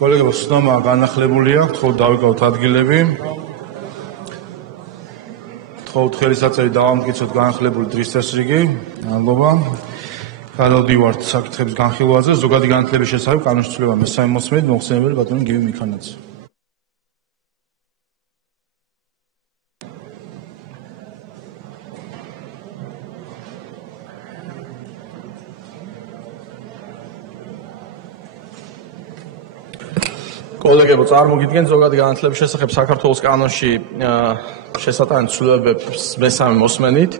კოლეგებო, ცნობა განახლებულია, თხოვთ დავიკავოთ ადგილები. თხოვთ ხელისაწერი დავამტკიცოთ განახლებული დრის წესრიგი. მადლობა. გადავდივართ საკითხების განხილვაზე. ზოგადი განათლების შესახებ კანონის ცვლილება მესამე მოსმენით მოხსენიებელი ბატონი გივი მიქანაძე. კოლეგებო, წარმოგიდგენთ ზოგადი განათლების შესახებ საქართველოს კანონში შესატანით ცვლილებებს მესამე მოსმენით.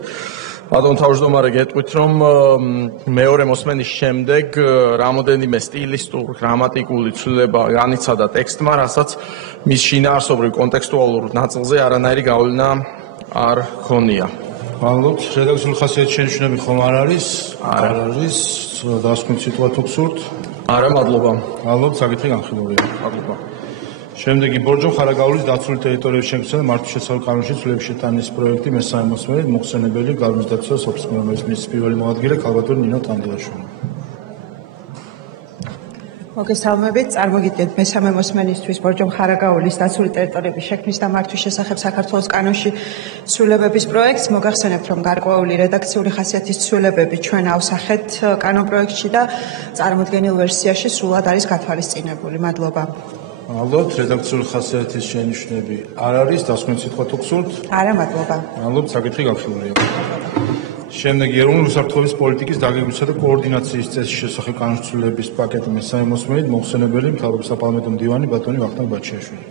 ბატონ თავმჯდომარე, გეტყვით, რომ მეორე მოსმენის შემდეგ რამოდენიმე სტილისტურ, გრამატიკული ცვლილება განიცადა ტექსტმა, რასაც მის შინაარსობრივ კონტექსტუალურ ნაწილზე არანაირი გავლენა არ ჰქონია. მადლობთ. რედაქციული ხასიათის შენიშვნები ხომ არ არის? არ არის. დასკვნით სიტყვა თუ გსურთ? არა, მადლობა. მადლობთ, საკითხი განხილულია. მადლობა. შემდეგი ბორჯო ხარაგაულის დაცული ტერიტორიების შექმნისა და მართვის შესწავლის კანონში ცვლილების შეტანის პროექტი მესამე მოსმენით მოხსენებელი გალმის დაცვა სოფლის მეურნეობის მის პირველი მოადგილე ქალბატონი ნინო ტანდელაშვილი. მოგესალმებით, წარმოგიდგენთ მესამე მოსმენისთვის ბორჯო ხარაგაულის დაცული ტერიტორიების შექმნის და მართვის შესახებ საქართველოს კანონში ცვლილებების პროექტს. მოგახსენებთ, რომ გარკვეული რედაქციული ხასიათის ცვლილებები ჩვენ ავსახეთ კანონ პროექტში და წარმოდგენილ ვერსიაში სრულად არის გათვალისწინებული. მადლობა. მადლობთ. რედაქციული ხასიათის შენიშვნები არ არის, დასკვნით სიტყვა თუ გსურთ? არა, მადლობა. მადლობთ, საკითხი განხილულია. შემდეგი ეროვნული უსაფრთხოების პოლიტიკის დაგეგმვისა და კოორდინაციის წესის შესახებ კანონის ცვლილების პაკეტი მესამე მოსმენით მოხსენებელი მთავრობის საპარლამენტო მდივანი ბატონი ვახტანგ ბაჩიაშვილი.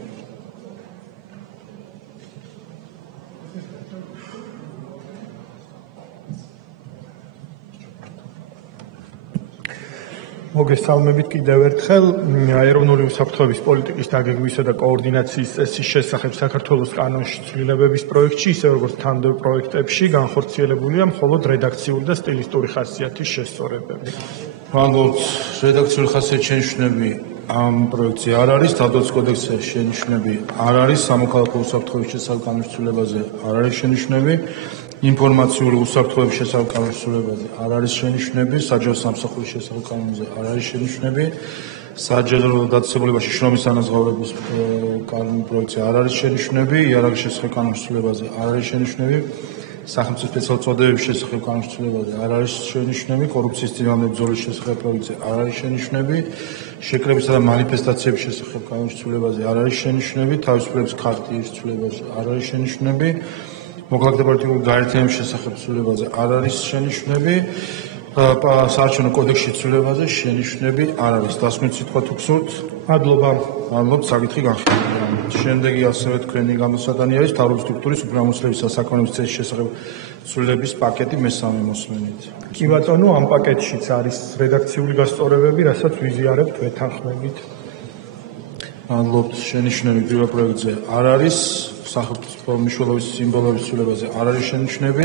მოგესალმებით კიდევ ერთხელ. ეროვნული უსაფრთხოების პოლიტიკის დაგეგმვისა და კოორდინაციის წესის შესახებ საქართველოს კანონში ცვლილებების პროექტში, ისე როგორც თანამდებობ პროექტებში, განხორციელებულია მხოლოდ რედაქციული და სტილისტური ხასიათის შესწორებები. მადლობთ. რედაქციული ხასიათის შენიშვნები ამ პროექტზე არ არის, თავდაცვის კოდექსზე შენიშვნები არ არის, სამოქალაქო უსაფრთხოების შესახებ კანონის ცვლილებაზე არ არის შენიშვნები. ინფორმაციული უსაფრთხოების შესახებ კანონის ცვლილებაზე არ არის შენიშვნები, საჯარო სამსახურის შესახებ კანონზე არ არის შენიშვნები, საჯარო დაწესებულებაში შრომის ანაზღაურების კანონის პროექტზე არ არის შენიშვნები, იარაღის შესახებ კანონის ცვლილებაზე არ არის შენიშვნები, სახელმწიფო სპეციალური წოდებების შესახებ კანონის ცვლილებაზე არ არის შენიშვნები, კორუფციის წინააღმდეგ ბრძოლის შესახებ პროექტზე არ არის შენიშვნები, შეკრებისა და მანიფესტაციების შესახებ კანონის ცვლილებაზე არ არის შენიშვნები, თავისუფლების ქარტიის ცვლილებაზე არ არის შენიშვნები, მოქალაქეთა პოლიტიკური გაერთიანების შესახებ ცვლილებაზე არ არის შენიშვნები, საარჩევნო კოდექსში ცვლილებაზე შენიშვნები არ არის. დასკვნით სიტყვა თუ გსურთ? მადლობა. მადლობთ, საკითხი განხილულია. შემდეგი ასევე თქვენი გამოსატანი არის მთავრობის სტრუქტურის უფლებამოსილების და საქონლის წესის შესახებ ცვლილების პაკეტი მესამე მოსმენით. კი ბატონო, ამ პაკეტშიც არის რედაქციული გასწორებები, რასაც ვიზიარებთ ვეთანხმებით. მადლობთ. შენიშვნები პირველ პროექტზე არ არის. სახელმწიფო მნიშვნელობის სიმბოლოების ცვლილებაზე არ არის შენიშვნები,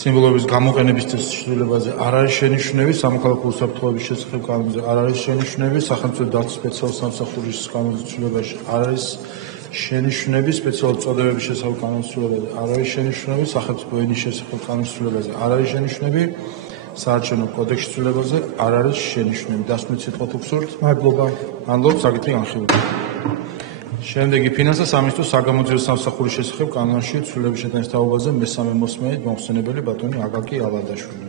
სიმბოლოების გამოყენების ცვლილებაზე არ არის შენიშვნები, სამოქალაქო უსაფრთხოების შესახებ კანონზე არ არის შენიშვნები, სახელმწიფო დაცვის სპეციალური სამსახურის კანონის ცვლილებაში არ არის შენიშვნები, სპეციალური წოდებების შესახებ კანონის ცვლილებაზე არ არის შენიშვნები, სახელმწიფო ენის შესახებ კანონის ცვლილებაზე არ არის შენიშვნები, საარჩევნო კოდექსის ცვლილებაზე არ არის შენიშვნები. დასკვნით სიტყვა თუ გსურთ? მადლობა. მადლობთ, საკითხი განხილულია. შემდეგი ფინანსთა სამინისტროს საგამოძიებო სამსახურის შესახებ კანონში ცვლილების შეტანის თაობაზე მესამე მოსმენით მოხსენებელი ბატონი აკაკი ალადაშვილი.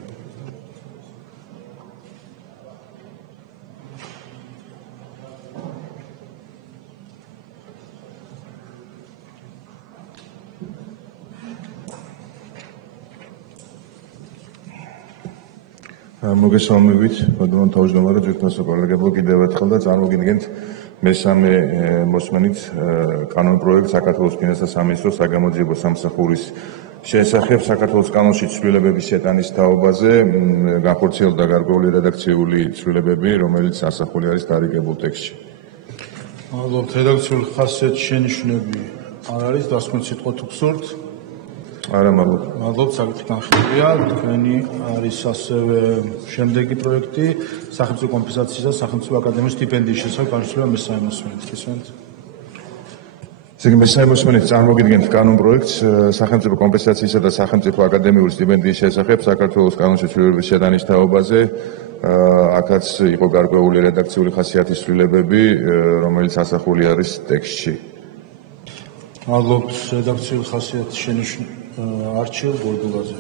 მოგესალმებით, ბატონო თავმჯდომარე, ჯგუფთა კოლეგებო, კიდევ ერთხელ და წარმოგიდგენთ მესამე მოსმენით კანონ პროექტ საქართველოს ფინანსთა სამინისტროს საგამოძიებო სამსახურის შესახებ საქართველოს კანონში ცვლილებების შეტანის თაობაზე განხორციელდა გარკვეული რედაქციული ცვლილებები, რომელიც ასახული არის დარიგებულ ტექსტში. მადლობთ. რედაქციული ხასიათის შენიშვნები არ არის, დასკვნით სიტყვა თუ გსურთ? არა, მადლობა. მადლობთ, საკითხი განხილულია. თქვენი არის ასევე შემდეგი პროექტი სახელმწიფო კომპენსაციის და სახელმწიფო აკადემიის სტიპენდიის შესახებ განხილვა მესამე მოსმენით. ისევ მესამე მოსმენით წარმოგიდგენთ კანონ პროექტს სახელმწიფო კომპენსაციისა და სახელმწიფო აკადემიური სტიპენდიის შესახებ საქართველოს კანონში ცვლილებების შეტანის თაობაზე აქაც იყო გარკვეული რედაქციული ხასიათის ცვლილებები, რომელიც ასახული არის ტექსტში. მადლობთ რედაქციული ხასიათის შენიშვნა არჩილ გორგულაძე.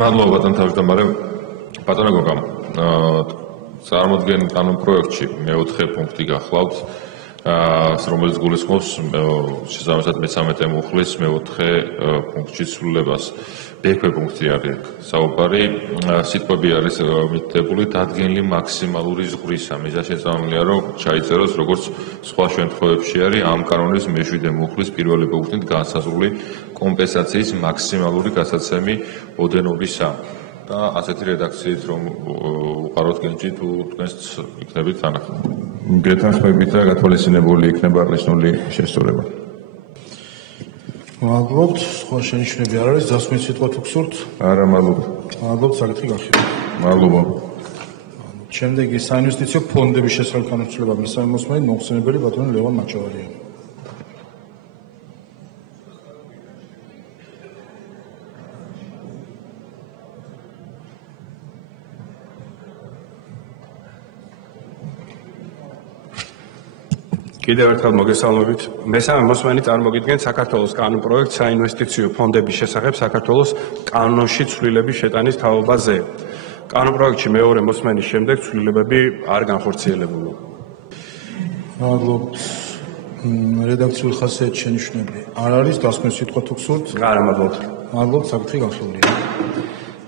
მადლობა ბატონ თავმჯდომარე. ბატონო გოგა, წარმოდგენ კანონპროექტში მე-4 პუნქტი გახლავთ, რომელიც გულისხმობს შესაბამისად მე-13 მუხლის მე-4 პუნქტში ცვლილებას. მე-6 პუნქტი არის საუბარი, სიტყვები არის მითითებული დადგენილი მაქსიმალური ზღვრისა. მიზანშეწონილია, რომ ჩაიწეროს, როგორც სხვა შემთხვევებში არის ამ კანონის მე-7 მუხლის პირველი პუნქტით განსაზღვრული კომპენსაციის მაქსიმალური გასაცემი ოდენობისა. და ასეთი რედაქციით რომ უყაროთ გენჯი თუ თქვენს იქნებით თანახმ. გეთანხმებით და გათვალისწინებული იქნება აღნიშნული შესწორება. მადლობთ. სხვა შენიშვნები არ არის. დასმით სიტყვა თუ გსურთ? არა, მადლობა. მადლობთ, საკითხი გახილეთ. მადლობა. შემდეგი საინვესტიციო ფონდების შესახებ განხილვა მესამე მოსმენით მოხსენებელი ბატონი ლევან მაჭავარია. კიდევ ერთხელ მოგესალმებით. მესამე მოსმენი წარმოგიდგენთ საქართველოს კანონპროექტს საინვესტიციო ფონდების შესახებ საქართველოს კანონში ცვლილების შეტანის თაობაზე. კანონპროექტში მეორე მოსმენის შემდეგ ცვლილებები არ განხორციელებულა. მადლობთ. რედაქციული ხასიათის შენიშვნები არ არის. დასმით სიტყვა თუ გსურთ? არა, მადლობთ. მადლობთ, საკითხი განხილულია.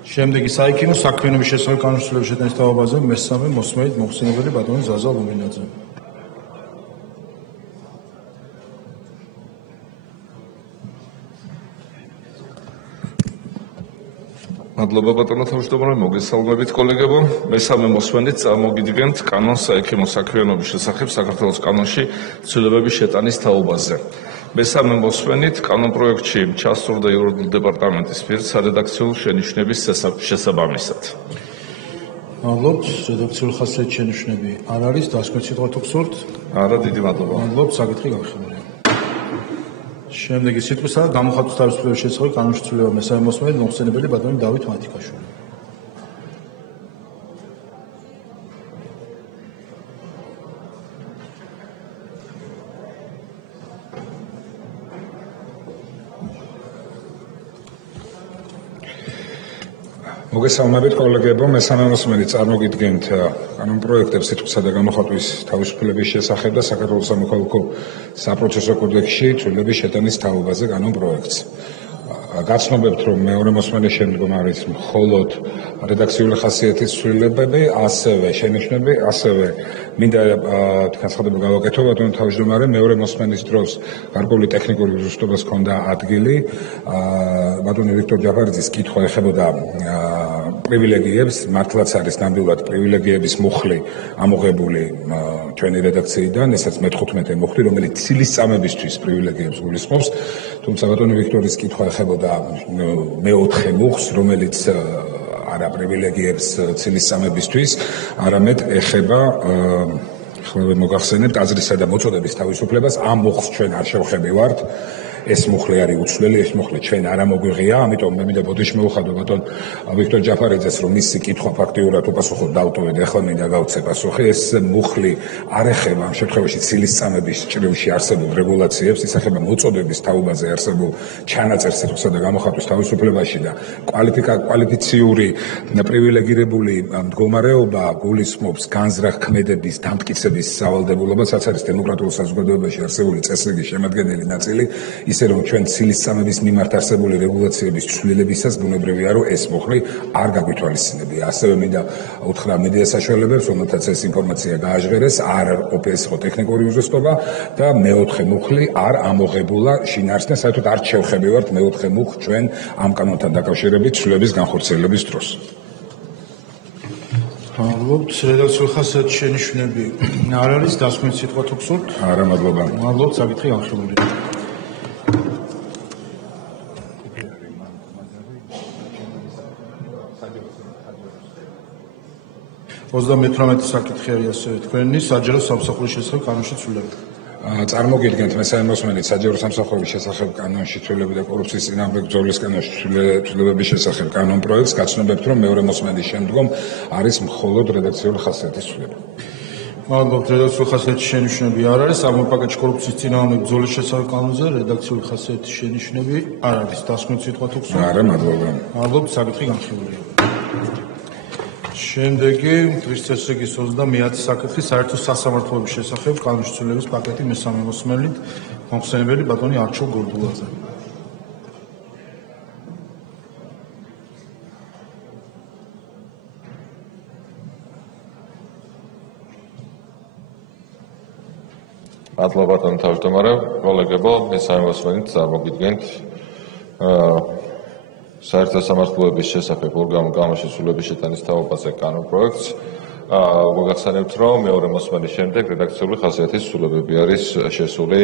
შემდეგი საიქიმო საქმიანობის შესახებ კანონში ცვლილების შეტანის თაობაზე მესამე მოსმენით მოხსენებელი ბატონი ზაზა ლუმინაძე. მადლობა ბატონო თავმჯდომარე, მოგესალმებით კოლეგებო. მესამე მოსმენით წარმოგიდგენთ კანონს საიქიმო საქმიანობის შესახებ საქართველოს კანონში ცვლილებების შეტანის თაობაზე. მესამე მოსმენით კანონპროექტში ჩასწორდა იურიდიული დეპარტამენტის მიერ სარედაქციო შენიშვნების შესაბამისად. მადლობთ. რედაქციული ხასიათის შენიშვნები არ არის. დასმით სიტყვა თუ გსურთ? არა, დიდი მადლობა. მადლობთ, საკითხი განხილულია. შემდეგი სიტყვისა და გამოხატვის თავისუფლების შესახებ კანონში ცვლილება მესამე მოსმენით მოხსენებელი ბატონი დავით მათიკაშვილი. მოგესალმებით კოლეგებო, მესამე მოსმენით წარმოგიდგენთ კანონპროექტებს სიტყვისა და გამოხატვის თავისუფლების შესახებ და საქართველოს სამოქალაქო საპროცესო კოდექსში ცვლილების შეტანის თაობაზე კანონპროექტს. გაცნობებთ, რომ მეორე მოსმენის შემდგომ არის მხოლოდ რედაქციული ხასიათის ცვლილებები, ასევე შენიშვნები, ასევე მინდა განცხადება გავაკეთო ბატონო თავმჯდომარე, მეორე მოსმენის დროს გარკვეული ტექნიკური უზუსტობას ჰქონდა ადგილი. ბატონი ვიქტორ ჯაფარიძის კითხვა ეხებოდა პრივილეგიებს, მართლაც არის ნამდვილად პრივილეგიების მუხლი ამოღებული ჩვენი რედაქციიდან, ესაც მე-15 მუხლი, რომელიც ცილისწამებისთვის პრივილეგიებს გულისხმობს, თუმცა ბატონი ვიქტორის კითხვა ეხებოდა მე-4 მუხლს, რომელიც არა პრივილეგიებს ცილისწამებისთვის, არამედ ეხება ხოლმე მოგახსენებთ აზრისა და მოწოდების თავისუფლებას. ამ მუხლს ჩვენ არ შევხებივართ. ეს მუხლი არის უცვლელი, ეს მუხლი ჩვენ არ ამოგვიღია, ამიტომ მე მინდა ბოდიში მოვხადო ბატონ ვიქტორ ჯაფარიძეს, რომ მისი კითხვა ფაქტიურად უპასუხოდ დავტოვეთ, ახლა მინდა გავცე პასუხი. ეს მუხლი არ ეხება ამ შემთხვევაში ცილისწამების ჭრილში არსებულ რეგულაციებს, ის ეხება მოწოდების თაობაზე არსებულ ჩანაწერს სიტყვისა და გამოხატვის თავისუფლებაში და კვალიფიციური პრივილეგირებული მდგომარეობა გულისხმობს განზრახ ქმედების დამტკიცების სავალდებულობას, რაც არის დემოკრატიულ საზოგადოებაში არსებული წესრიგის შემადგენელი ნაწილი. ისე რომ ჩვენ ცილისწამების მიმართ არსებული რეგულაციების ცვლილებისას ბუნებრივია რომ ეს მუხლი არ გაგვითვალისწინებია. ასევე მინდა უთხრა მედია საშუალებებს, რომელთაც ეს ინფორმაცია გააჟღერეს, არ ყოფილს ხო ტექნიკური უზუსტობა და მე-4 მუხლი არ ამოღებულა შინაარსიდან, საერთოდ არ შევხებივართ მე-4 მუხლს ჩვენ ამ კანონთან დაკავშირებით ცვლილების განხორციელების დროს. მადლობთ. რედაქციული ხასიათის შენიშვნები არ არის. დასმით სიტყვა თუ გსურთ? არა, მადლობა. მადლობთ, საკითხი განხილულია. მე-18 საკითხი არის ასევე თქვენი საჯარო სამსახურის შესახებ კანონში ცვლილება. წარმოგიდგენთ მესამე მოსმენით საჯარო სამსახურების შესახებ კანონში ცვლილები და კორუფციის წინააღმდეგ ბრძოლის კანონში ცვლილებების შესახებ კანონ პროექტს გაცნობებთ, რომ მეორე მოსმენის შემდგომ არის მხოლოდ რედაქციული ხასიათის ცვლილება. მადლობთ, რედაქციული ხასიათის შენიშვნები არ არის, სამოპაკეთში კორუფციის წინააღმდეგ ბრძოლის შესახებ კანონზე რედაქციული ხასიათის შენიშვნები არ არის. დასმით სიტყვა თუ გსურთ? არა, მადლობა. მადლობთ, საკითხი განხილულია. შემდეგი დღის წესრიგის 30 საკითხი საერთო სასამართლოების შესახებ კანონში ცვლილების პაკეტი მესამე მოსმენით მომხსენებელი ბატონი არჩილ გორდულაძე. მადლობა ბატონო თავმჯდომარე, კოლეგებო, მესამე მოსმენით წარმოგიდგენთ საერთო სამართლოების შესახებ ორგანო ცვლილების შეტანის თაობაზე კანონ პროექტს. მოგახსენებთ, რომ მეორე მოსმენის შემდეგ რედაქციული ხასიათის ცვლილებები არის შესული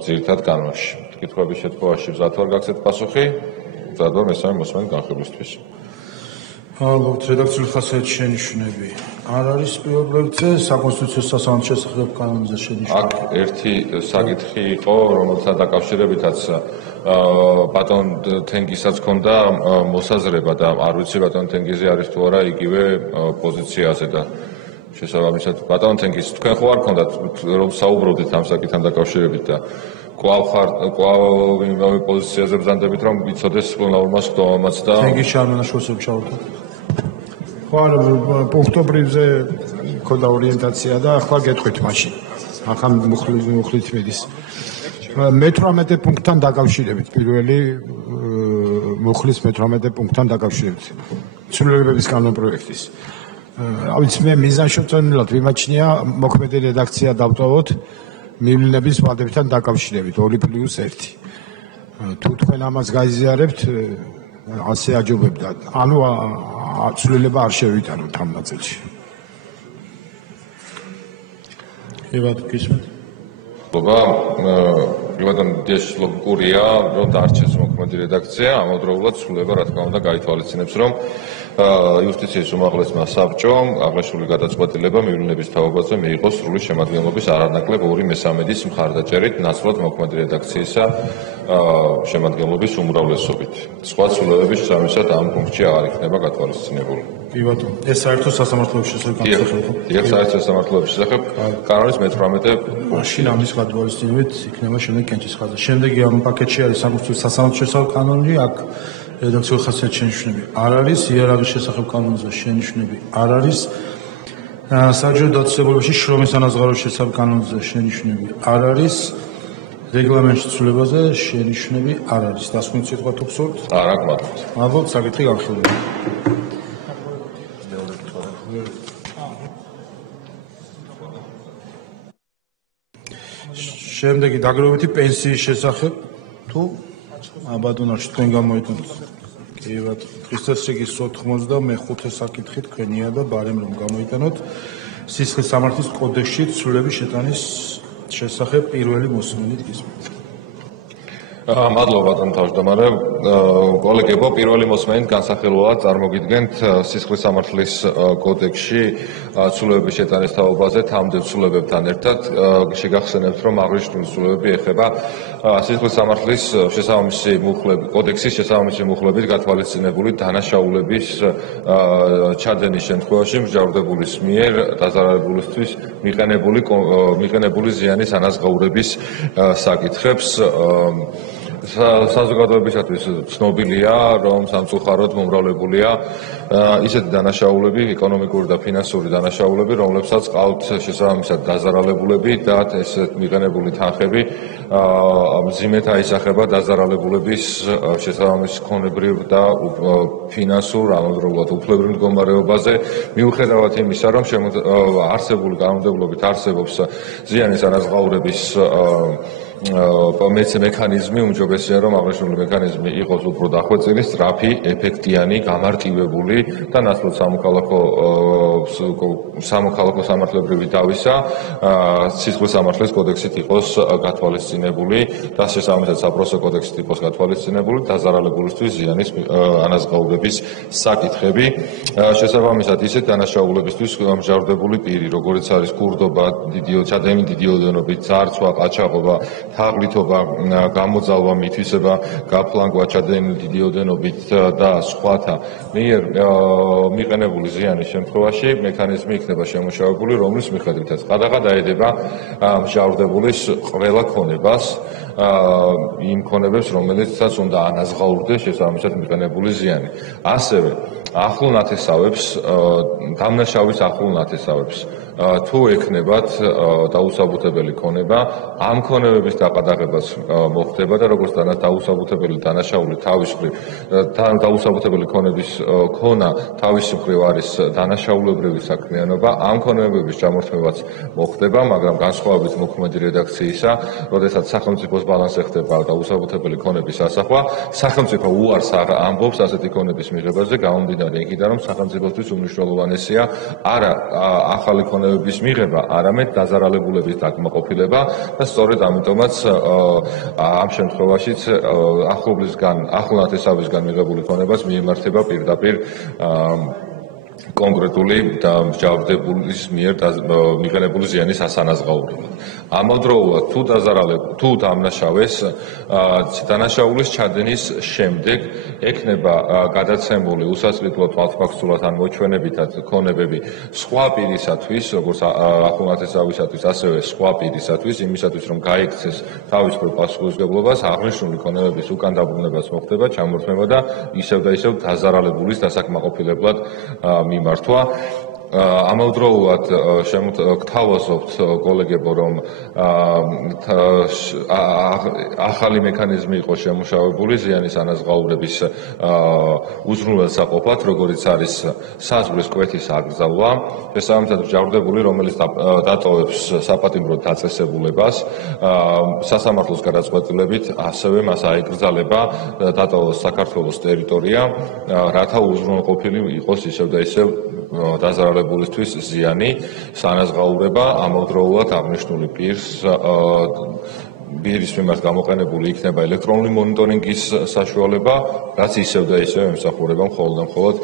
ძირითად კანონში. კითხვების შემთხვევაში მზად ვარ გაგცეთ პასუხი, მზად ვარ მესამე მოსმენის განხილვისთვის. მადლობთ, რედაქციული ხასიათის შენიშვნები არ არის პირველ პროექტზე, საკონსტიტუციო სასამართლოს შესახებ კანონზე შენიშვნა. აქ ერთი საკითხი იყო, რომელთან დაკავშირებითაც ბატონ თენგისაც ჰქონდა მოსაზრება და არ ვიცი ბატონ თენგიზი არის თუ არა იგივე პოზიციაზე და შესაბამისად ბატონ თენგიზ თქვენ ხო არ გქონდათ რომ საუბრობდით ამ საკითხთან დაკავშირებით და კვლავ იმავე პოზიციაზე ბრძანდებით რომ იცოდეს პლანურმას ხდომაც და თენგიზ შარმანაშვილს ჩავთვალე. ხო არა, პუნქტობრივზე მქონდა ორიენტაცია და ახლა გეტყვით მაშინ. ახლა მუხლით მიდის. მე-18 პუნქტთან დაკავშირებით, პირველი მუხლის მე-18 პუნქტთან დაკავშირებით. ცვლილებების კანონ პროექტის. ავიც მე მიზანშეწონილად ვიმაჩნია მოქმედი რედაქცია დავტოვოთ მივლინების ვადებთან დაკავშირებით 2+1. თუ თქვენ ამას გაიზიარებთ, ასე აჯობებდა. ანუ ცვლილება არ შევიტანოთ ამ ნაწილში. ევად გისმენთ? ბატონ ლოგიკურია, რომ დარჩეს მოქმედი რედაქცია, ამავდროულად ცვლილება რა თქმა უნდა გაითვალისწინებს, რომ იუსტიციის უმაღლესმა საბჭომ აღნიშნული გადაწყვეტილება მივლინების თაობაზე მიიღოს სრული შემადგენლობის არანაკლებ 2/3-ის მხარდაჭერით, ნაცვლად მოქმედი რედაქციისა შემადგენლობის უმრავლესობით. სხვა ცვლილებების შესაბამისად ამ პუნქტში აღარ იქნება გათვალისწინებული. კი ბატონო, ეს საერთო სასამართლოების შესახებ განსახილება. დიახ, საერთო სასამართლოების შესახებ კანონის მე-18 მაშინ ამის გადმოვარდნებით იქნება შემდეგ კენჭის ხაზი. შემდეგი ამ პაკეტში არის საკონსტიტუციო სასამართლოს შესახებ კანონი, აქ რედაქციული ხასიათის შენიშვნები არ არის, იარაღის შესახებ კანონზე შენიშვნები არ არის. საჯარო დაწესებულებაში შრომის ანაზღაურების შესახებ კანონზე შენიშვნები არ არის. რეგლამენტში ცვლილებაზე შენიშვნები არ არის. დასკვნით სიტყვა თუ გსურთ? არა, გმადლობთ. მადლობთ, საკითხი განხილულია. შემდეგი დაგროვებითი პენსიის შესახებ თუ ბატონარში თქვენ გამოიტანოთ. კი ბატონო, ქრისტესრიგის 95 საკითხი თქვენია და ბარემ რომ გამოიტანოთ სისხლის სამართლის კოდექსში ცვლილების შეტანის შესახებ პირველი მოსმენით გისმენთ. მადლობა ბატონო თავმჯდომარე. კოლეგებო, პირველი მოსმენით განსახილველად წარმოგიდგენთ სისხლის სამართლის კოდექსში ცვლილებების შეტანის თაობაზე თამდებ ცვლილებებთან ერთად. შეგახსენებთ, რომ აღნიშნული ცვლილებები ეხება სისხლის სამართლის შესაბამისი კოდექსის შესაბამისი მუხლებით გათვალისწინებული დანაშაულების ჩადენის შემთხვევაში მსჯავრდებულის მიერ დაზარალებულისთვის მიყენებული ზიანის ანაზღაურების საკითხებს. საზოგადოებისათვის ცნობილია, რომ სამწუხაროდ მომრავლებულია ისეთი დანაშაულები, ეკონომიკური და ფინანსური დანაშაულები, რომლებსაც ყავთ შესაბამისად დაზარალებულები და ეს მიყენებული თანხები მძიმედ აისახება დაზარალებულების შესაბამის ქონებრივ და ფინანსურ, ამავდროულად უფლებრივ მდგომარეობაზე, მიუხედავად იმისა, რომ არსებული კანონმდებლობით არსებობს ზიანის ანაზღაურების მექანიზმი უმჯობესია რომ აღნიშნული მექანიზმი იყოს უფრო დახვეწილი, სწრაფი, ეფექტიანი, გამარტივებული და ნაცვლად სამოქალაქო სამართლებრივი დავისა სისხლის სამართლის კოდექსით იყოს გათვალისწინებული და შესაბამისად საპროცესო კოდექსით იყოს გათვალისწინებული დაზარალებულისთვის ზიანის ანაზღაურების საკითხები. შესაბამისად ისეთ დანაშაულებისთვის მჟავდებული პირი, როგორიც არის ქურდობა, დიდი ოდენობით, ძარცვა, ყაჩაღობა, თაღლითობა, გამოძალვა, მითვისება, გაფლანგვა, ჩადენილი დიდი ოდენობით და სხვათა მიერ მიყენებული ზიანის შემთხვევაში მექანიზმი იქნება შემუშავებული, რომლის მიხედვითაც ყადაღა დაედება მჟავდებულის ყველა ქონებას, იმ ქონებებს, რომელიცაც უნდა ანაზღაურდეს შესაბამისად მიყენებული ზიანი. ასევე ახლო ნათესავებს, დამნაშავის ახლო ნათესავებს თუ ექნებათ დაუსაბუთებელი ქონება, ამ ქონებების დაყადაღებაც მოხდება და როგორც დაუსაბუთებელი დანაშაული თავის მხრივ დაუსაბუთებელი ქონების ქონა თავის მხრივ არის დანაშაულებრივი საქმიანობა, ამ ქონებების ჩამორთმევაც მოხდება, მაგრამ განსხვავებით მოქმედი რედაქციისა, როდესაც სახელმწიფოს ბალანსზე ხდება დაუსაბუთებელი ქონების ასახვა, სახელმწიფო უარს ამბობს ასეთი ქონების მიღებაზე, გამომდინარე იქიდან, რომ სახელმწიფოსთვის უმნიშვნელოვანესია არა ახალი ქონების მიღება, არამედ დაზარალებულების დაკმაყოფილება და სწორედ ამიტომაც ამ შემთხვევაშიც ახლო ნათესავისგან მიღებული ქონებას მიემართება პირდაპირ კონკრეტული და მჟავდებულის მიერ მიყენებული ზიანის ასანაზღაურებლად. ამავდროულად თუ დამნაშავეს დანაშაულის ჩადენის შემდეგ ექნება გადაცემული უსასყიდლო თვალთბაქცურად ან მოჩვენებითად ქონებები სხვა პირისათვის, როგორც ახლო ნათესავისათვის, ასევე სხვა პირისათვის, იმისათვის რომ გაიქცეს თავის მხრივ პასუხისმგებლობას, აღნიშნული ქონებების უკან დაბრუნებაც მოხდება, ჩამორთმევა და ისევ დაზარალებულის დასაკმაყოფილებლად მიმართვა. ამავდროულად გთავაზობთ კოლეგებო, რომ ახალი მექანიზმი იყოს შემუშავებული ზიანის ანაზღაურების უზრუნველსაყოფად, როგორიც არის საზღვრის კვეთის აკრძალვა, შესაბამისად მჟავდებული, რომელიც დატოვებს საპატიმრო დაწესებულებას, სასამართლოს გადაწყვეტილებით ასევე მას აეკრძალება დატოვოს საქართველოს ტერიტორია, რათა უზრუნველყოფილი იყოს ისევ და ისევ დაზარალებულისთვის ზიანი, სანაზღაურება, ამავდროულად აღნიშნული პირის მიმართ გამოყენებული იქნება ელექტრონული მონიტორინგის საშუალება, რაც ისევ და ისევ ემსახურება მხოლოდ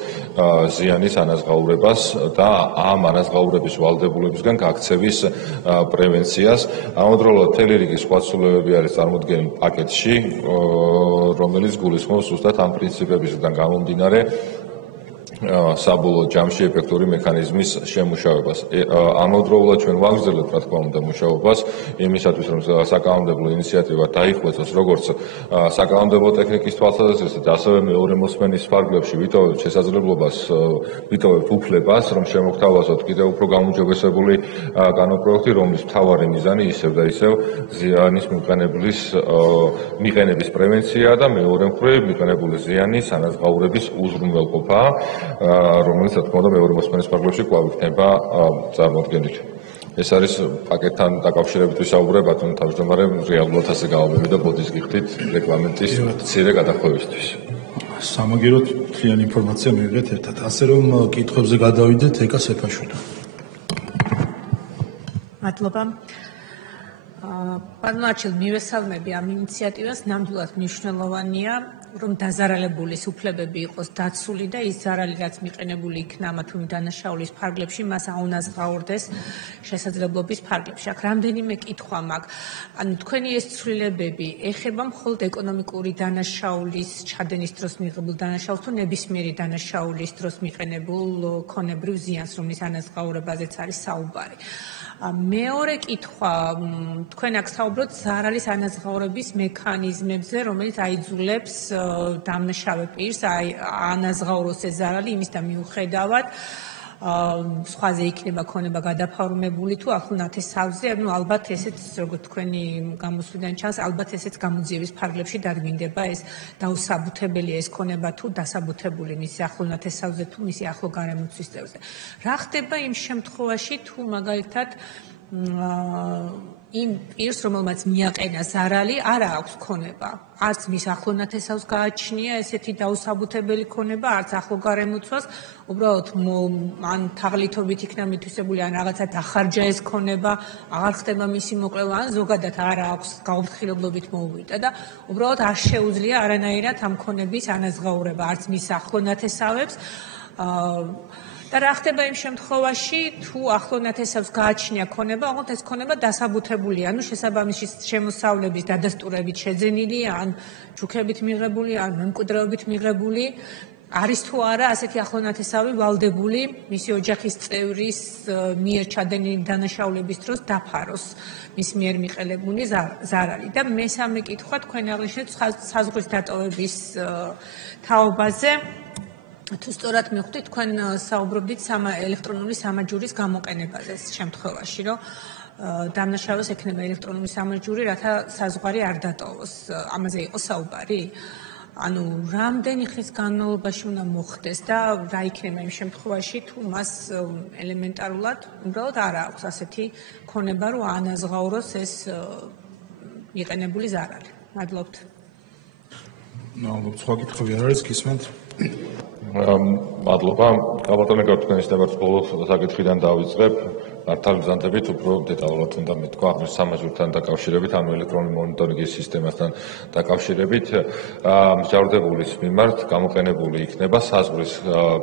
ზიანის ანაზღაურებას და ამ ანაზღაურების ვალდებულებისგან გაქცევის პრევენციას. ამავდროულად მთელი რიგი სხვა ცვლილებები არის წარმოდგენილი პაკეტში, რომელიც გულისხმობს ზუსტად ამ პრინციპებისგან გამომდინარე საბოლოო ჯამში ეფექტური მექანიზმის შემუშავებას. ამავდროულად ჩვენ ვაგრძელებთ, რა თქმა უნდა, მუშაობას იმისათვის, რომ საკანონმდებლო ინიციატივა დაიხვეწოს როგორც საკანონმდებლო ტექნიკის თვალსაზრისით, ასევე მეორე მოსმენის ფარგლებში ვიტოვებთ შესაძლებლობას, ვიტოვებთ უფლებას, რომ შემოგთავაზოთ კიდევ უფრო გამომჯობესებული კანონპროექტი, რომლის მთავარი მიზანი ისევ და ისევ ზიანის მიყენების პრევენციაა და მეორე მხრივ მიყენებული ზიანის ანაზღაურების უზრუნველყოფა, რომელიც რა თქმა უნდა მეორე მოსმენის ფარგლებში კვლავ იქნება წარმოდგენილი. ეს არის პაკეტთან დაკავშირებით ვისაუბრებ, ბატონო თავმჯდომარე, რეალურად ასე გამომივიდა ბოდის გიხდით რეგლამენტის მცირე გადახვევისთვის. სამაგიეროდ მთლიანი ინფორმაცია მივიღეთ ერთად. ასე რომ კითხვებზე გადავიდეთ, ეკა სეფაშვილი. მადლობა. პანო არჩილ მივესალმები ამ ინიციატივას, ნამდვილად მნიშვნელოვანია, რომ დაზარალებულის უფლებები იყოს დაცული და ის ზარალი, რაც მიყენებული იქნა ამა თუ იმ დანაშაულის ფარგლებში, მას აუნაზღაურდეს შესაძლებლობის ფარგლებში. აქ რამდენიმე კითხვა მაქვს. ანუ თქვენი ეს ცვლილებები ეხება მხოლოდ ეკონომიკური დანაშაულის ჩადენის დროს მიღებულ დანაშაულს თუ ნებისმიერი დანაშაულის დროს მიყენებულ ქონებრივ ზიანს, რომლის ანაზღაურებაზეც არის საუბარი. მეორე კითხვა, თქვენ აქ საუბრობთ ზარალის ანაზღაურების მექანიზმებზე, რომელიც აიძულებს დამნაშავე პირს ანაზღაუროს ეს ზარალი იმის და მიუხედავად სხვაზე იქნება ქონება გადაფორმებული თუ ახლო ნათესავზე, ანუ ალბათ ესეც როგორც თქვენი გამოსვლიდან ჩანს, ალბათ ესეც გამოძიების ფარგლებში დადგინდება ეს დაუსაბუთებელი ეს ქონება თუ დასაბუთებული მისი ახლო ნათესავზე თუ მისი ახლო გარემოცვის წევრზე. რა ხდება იმ შემთხვევაში თუ მაგალითად იმ პირს, რომელმაც მიაყენა ზარალი, არ აქვს ქონება. არც მის ახლო ნათესავს გააჩნია ესეთი დაუსაბუთებელი ქონება, არც ახლო გარემოცვას, უბრალოდ ან თაღლითობით იქნა მითვისებული, ან რაღაცა დახარჯა ეს ქონება, აღარ ხდება მისი მოკვლევა, ან ზოგადად არ აქვს გაუფრთხილებლობით მოუვიდა და უბრალოდ არ შეუძლია არანაირად ამ ქონების ანაზღაურება, არც მის ახლო ნათესავებს. და რა ხდება იმ შემთხვევაში, თუ ახლო ნათესავს გააჩნია ქონება, ოღონდ ეს ქონება დასაბუთებულია, ანუ შესაბამისი შემოსავლების დადასტურებით შეძენილი, ან ჯუქებით მიღებული, ან მემკვიდრეობით მიღებული, არის თუ არა ასეთი ახლო ნათესავი ვალდებული მისი ოჯახის წევრის მიერ ჩადენილი დანაშაულების დროს დაფაროს მის მიერ მიყოლებული ზარალი. და მესამე კითხვა თქვენ აღნიშნეთ საზღვრის დატოვების თაობაზე. თუ სწორად მივხვდით, თქვენ საუბრობდით ელექტრონული სამაჯურის გამოყენებაზე ეს შემთხვევაში, რომ დამნაშავეს ექნება ელექტრონული სამაჯური, რათა საზღვარი არ დატოვოს. ამაზე იყო საუბარი? ანუ რამდენი ხნის განმავლობაში უნდა მოხდეს და რა იქნება იმ შემთხვევაში, თუ მას ელემენტარულად უბრალოდ არ აქვს ასეთი ქონება, რომ ანაზღაუროს ეს მიყენებული ზარალი. მადლობთ. ალბათ სხვა კითხვები არ არის, გისმენთ? მადლობა. გაბატონებთ თქვენის დაბარს ბოლო საკითხიდან დავიწყებ. მართალი ბრძანდებით უფრო დეტალურად უნდა მეთქვა აღნიშნულ სამაჯურთან დაკავშირებით, ანუ ელექტრონული მონიტორინგის სისტემასთან დაკავშირებით. მსჯავრდებულის მიმართ გამოყენებული იქნება საზღვრის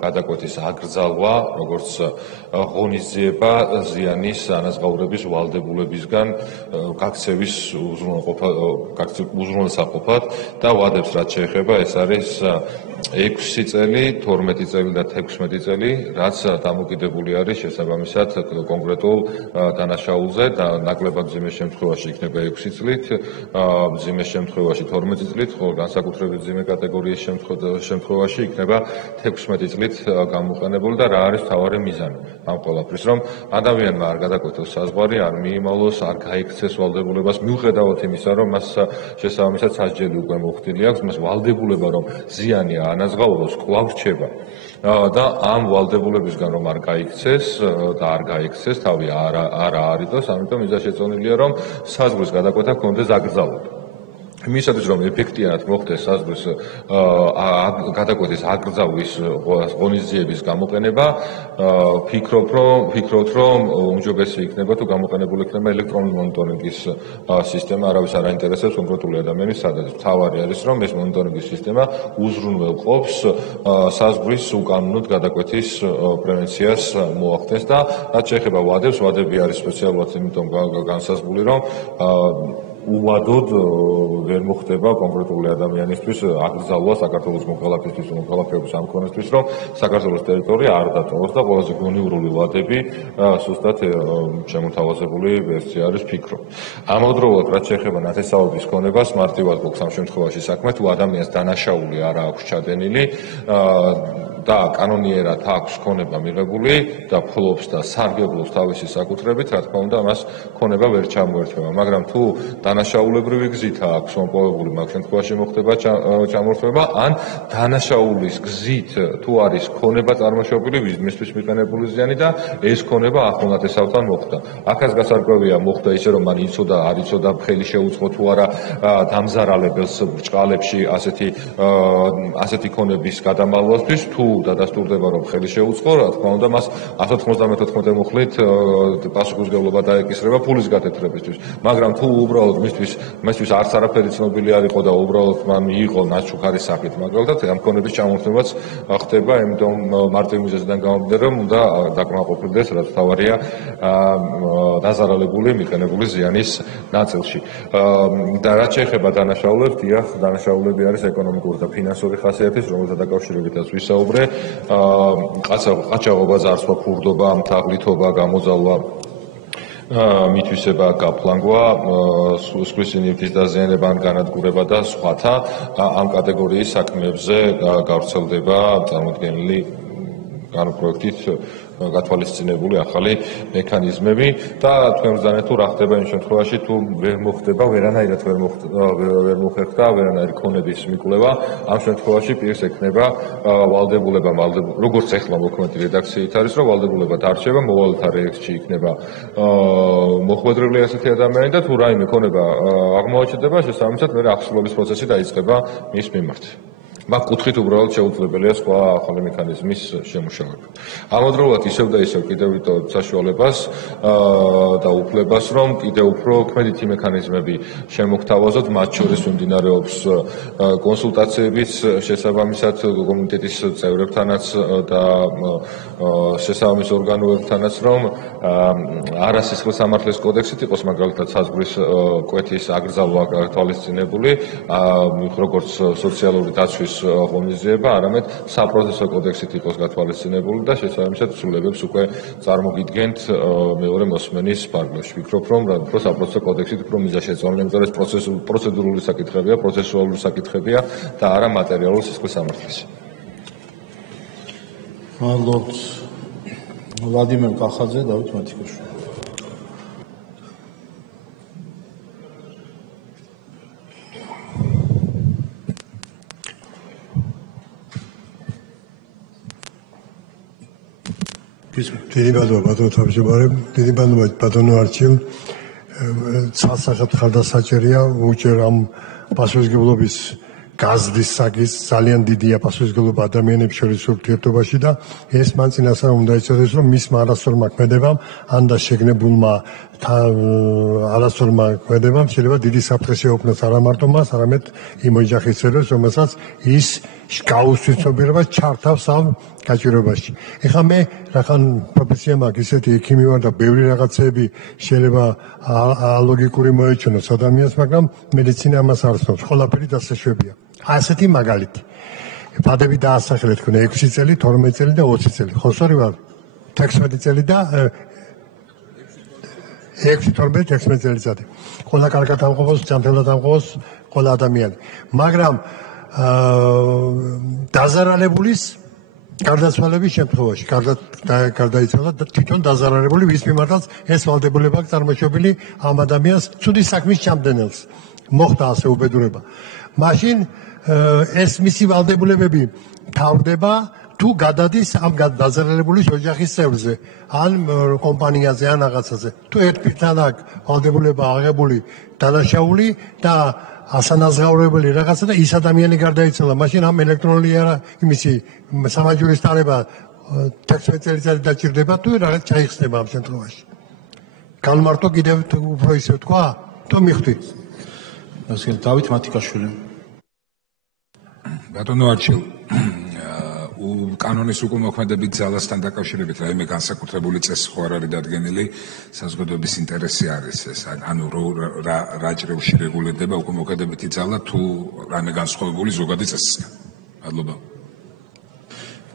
გადაკვეთის აკრძალვა, როგორც ღონისძიება ზიანის ანაზღაურების ვალდებულებისგან გაქცევის უზრუნველსაყოფად და ვადებს რაც შეეხება, ეს არის 6 წელი, 12 წელი და 16 წელი, რაც დამოკიდებული არის შესაბამისად კონკრეტულ დანაშაულზე და ნაკლებად მძიმე შემთხვევაში იქნება 6 წლით, მძიმე შემთხვევაში 12 წლით, ხოლო განსაკუთრებით მძიმე კატეგორიის შემთხვევაში იქნება 16 წლით გამოყენებული და რა არის მთავარი მიზანი ამ ყველაფრის, რომ ადამიანმა არ გადაკვეთოს საზღვარი, არ მიიმალოს, არ გაიქცეს ვალდებულებას, მიუხედავად იმისა, რომ მას შესაბამისად სასჯელი უკვე მოხდილი აქვს, მას ვალდებულება, რომ ზიანი ანაზღაუროს, კვლავ რჩება. და ამ ვალდებულებისგან რომ არ გაიქცეს და არ გაიქცეს, თავი არ არიდოს, ამიტომ მიზანშეწონილია, რომ საზღვრის გადაკვეთა კონდეს აკრძალვა. იმისათვის რომ ეფექტიანად მოხდეს საზღვრის გადაკვეთის აკრძალვის ღონისძიების გამოყენება, ფიქრობთ, რომ უმჯობესი იქნება თუ გამოყენებული იქნება ელექტრონული მონიტორინგის სისტემა, არავის არ აინტერესებს კონკრეტული ადამიანის სადაც. მთავარი არის, რომ ეს მონიტორინგის სისტემა უზრუნველყოფს საზღვრის უკანონოდ გადაკვეთის პრევენციას მოახდენს და რაც შეეხება ვადებს, ვადები არის სპეციალურად იმიტომ განსაზღვრული, რომ უვადოდ ვერ მოხდება კონკრეტული ადამიანისთვის აკრძალვა საქართველოს მოქალაქისთვის და მოქალაქეობის ამ კონტექსტის, რომ საქართველოს ტერიტორია არ დატოვოს და ყველაზე გონივრული ვადები სუსტად შემოთავაზებული ვერსია არის ფიქრობ. ამავდროულად რაც შეეხება ნათესავების ქონებას, მარტივად გვაქვს ამ შემთხვევაში საქმე, თუ ადამიანს დანაშაული არ აქვს ჩადენილი და კანონიერად აქვს ქონება მიღებული და ფლობს და სარგებლობს თავისი საკუთრებით, რა თქმა უნდა, მას ქონება ვერ ჩამოერთვება, მაგრამ თუ დანაშაულებრივი გზით აქვს მომპოვებული, მაგ შემთხვევაში მოხდება ჩამორთმევა, ან დანაშაულის გზით თუ არის ქონება წარმოშობილი, მისთვის მიყენებული ზიანი და ეს ქონება ახლო ნათესავთან მოხდა. აქაც გასარკვევია მოხდა ისე, რომ მან იცოდა, არ იცოდა, ხელი შეუწყო თუ არა დამზარალებელს ბრჭყალებში ასეთი ქონების გადამალვასთვის, თუ დადასტურდება, რომ ხელი შეუწყო, რა თქმა უნდა, მას 194 მუხლით პასუხისმგებლობა დაეკისრება ფულის გათეთრებისთვის. მაგრამ თუ უბრალოდ მისთვის არც არაფერი ცნობილი არ იყო და უბრალოდ მან მიიღო ნაჩუქარი სახით, მაგალითად, ამ ქონების ჩამორთმევაც ხდება, იმიტომ მარტივ მიზეზიდან გამომდინარე, რომ უნდა დაკმაყოფილდეს, რაც თავარია დაზარალებული მიყენებული ზიანის ნაწილში. და რაც შეეხება დანაშაულებს, დიახ, დანაშაულები არის ეკონომიკური და ფინანსური ხასიათის, რომელთა დაკავშირებითაც ვისაუბრე, ყაჩაღობა, ზარსვა, ქურდობა, თაღლითობა, გამოძალვა, მითვისება, გაფლანგვა, სხვის ნივთის დაზიანება, განადგურება და სხვათა ამ კატეგორიის საქმეებზე გავრცელდება წარმოდგენილი კანონპროექტით გათვალისწინებული ახალი მექანიზმები და თქვენ ბრძანეთ თუ რა ხდება იმ შემთხვევაში თუ ვერ მოხდება ვერანაირად ვერ მოხერხდა ვერანაირი ქონების მიკვლევა ამ შემთხვევაში პირს ექნება ვალდებულება როგორც ახლა მოქმედი რედაქციით არის რომ ვალდებულება დარჩება მოვალეთა რეესტრში იქნება მოხვედრილი ასეთი ადამიანი და თუ რაიმე ქონება აღმოაჩნდება შესაბამისად მე ახსნობის პროცესი დაიწყება მის მიმართ მაგ კუთხით უბრალოდ შეუძლებელია სხვა ახალი მექანიზმის შემუშავება. ამავდროულად ისევ და ისევ კიდევ ვიტოვებ საშუალებას და უფლებას, რომ კიდევ უფრო ქმედითი მექანიზმები შემოგთავაზოთ, მათ შორის მიმდინარეობს კონსულტაციებიც შესაბამისად კომიტეტის წევრებთანაც და შესაბამის ორგანოებთანაც, რომ არა სისხლისამართლის კოდექსით იყოს მაგალითად საზღვრის კვეთის აკრძალვა გათვალისწინებული, როგორც სოციალური დაცვის ღონისძიება, არამედ საპროცესო კოდექსით იყოს გათვალისწინებული და შესაბამისად ცვლილებებს უკვე წარმოგიდგენთ მეორე მოსმენის ფარგლებში. ვფიქრობ, რომ საპროცესო კოდექსით უფრო მიზანშეწონილი, იმიტომ რომ პროცედურული საკითხებია, პროცესუალური საკითხებია და არა მატერიალური სისხლისამართლის. მადლობთ. ვლადიმერ კახაძე, დავით მათიკაშვილი. დიდი მადლობა ბატონო თავმჯდომარე, დიდი მადლობა ბატონო არჩილ. ცალსახად ხარდასაჭერია უჭერ ამ პასუხისმგებლობის გაზრდის საკითხს ძალიან დიდია პასუხისმგებლობა ადამიანებს შორის ურთიერთობაში და ეს მან წინასწარ უნდა იცოდეს, რომ მისმა არასწორმა ქმედებამ ან და შეგნებულმა არასწორმა ქმედებამ შეიძლება დიდი საფრთხე შეუქმნას არა მარტო მას, არამედ იმ ოჯახის წევრებს, რომელსაც ის გაუსვიცნობიერებას ჩართავს ამ გაჭირვებაში. ეხლა მე რახან პროფესია მაქვს, ისეთი ექიმი ვარ და ბევრი რაღაცები შეიძლება ალოგიკური მოეჩვენოს ადამიანს, მაგრამ მედიცინა ამას არ ცნობს, ყველაფერი დასაშვებია. ასეთი მაგალითი. ბადები დაასახელეთ თქვენ 6 წელი, 12 წელი და 20 წელი. ხო, სწორი ვარ? 16 წელი და 6-12 წელიწადი. ყველა კარგად ამყოფოს, ჯანმრთელად ამყოფოს ყველა ადამიანი. მაგრამ დაზარალებულის გარდაცვალების შემთხვევაში გარდაიცვალა და თვითონ დაზარალებული ვის მიმართაც ეს ვალდებულება წარმოშობილი ამ ადამიანს ცუდი საქმის ჩამდენელს მოხდა ასე უბედურება. მაშინ ეს მისი ვალდებულებები თავდება თუ გადადის ამ დაზარალებულის ოჯახის წევრზე ან კომპანიაზე ან რაღაცაზე. თუ ერთ პირთან აქვს ვალდებულება აღებული დანაშაული და ასანაზღაურებელი რაღაცა და ის ადამიანი გარდაიცვალა, მაშინ ამ ელექტრონული იმისი სამაჯურის თარება 16 წელიწადი დაჭირდება თუ რაღაც ჩაიხსნება ამ შემთხვევაში. განმარტო კიდევ უფრო ისე თქვა, თუ მიხვდი. ასე დავით მათიკაშვილი. ბატონო არჩილ, კანონის უკმოქმედებით ძალასთან დაკავშირებით რაიმე განსაკუთრებული წესი ხო არ არის დადგენილი, საზოგადოების ინტერესი არის ეს, ანუ რა ჭრილში რეგულირდება უკმოქმედებითი ძალა თუ რაიმე განსხვავებული ზოგადი წესისგან. მადლობა.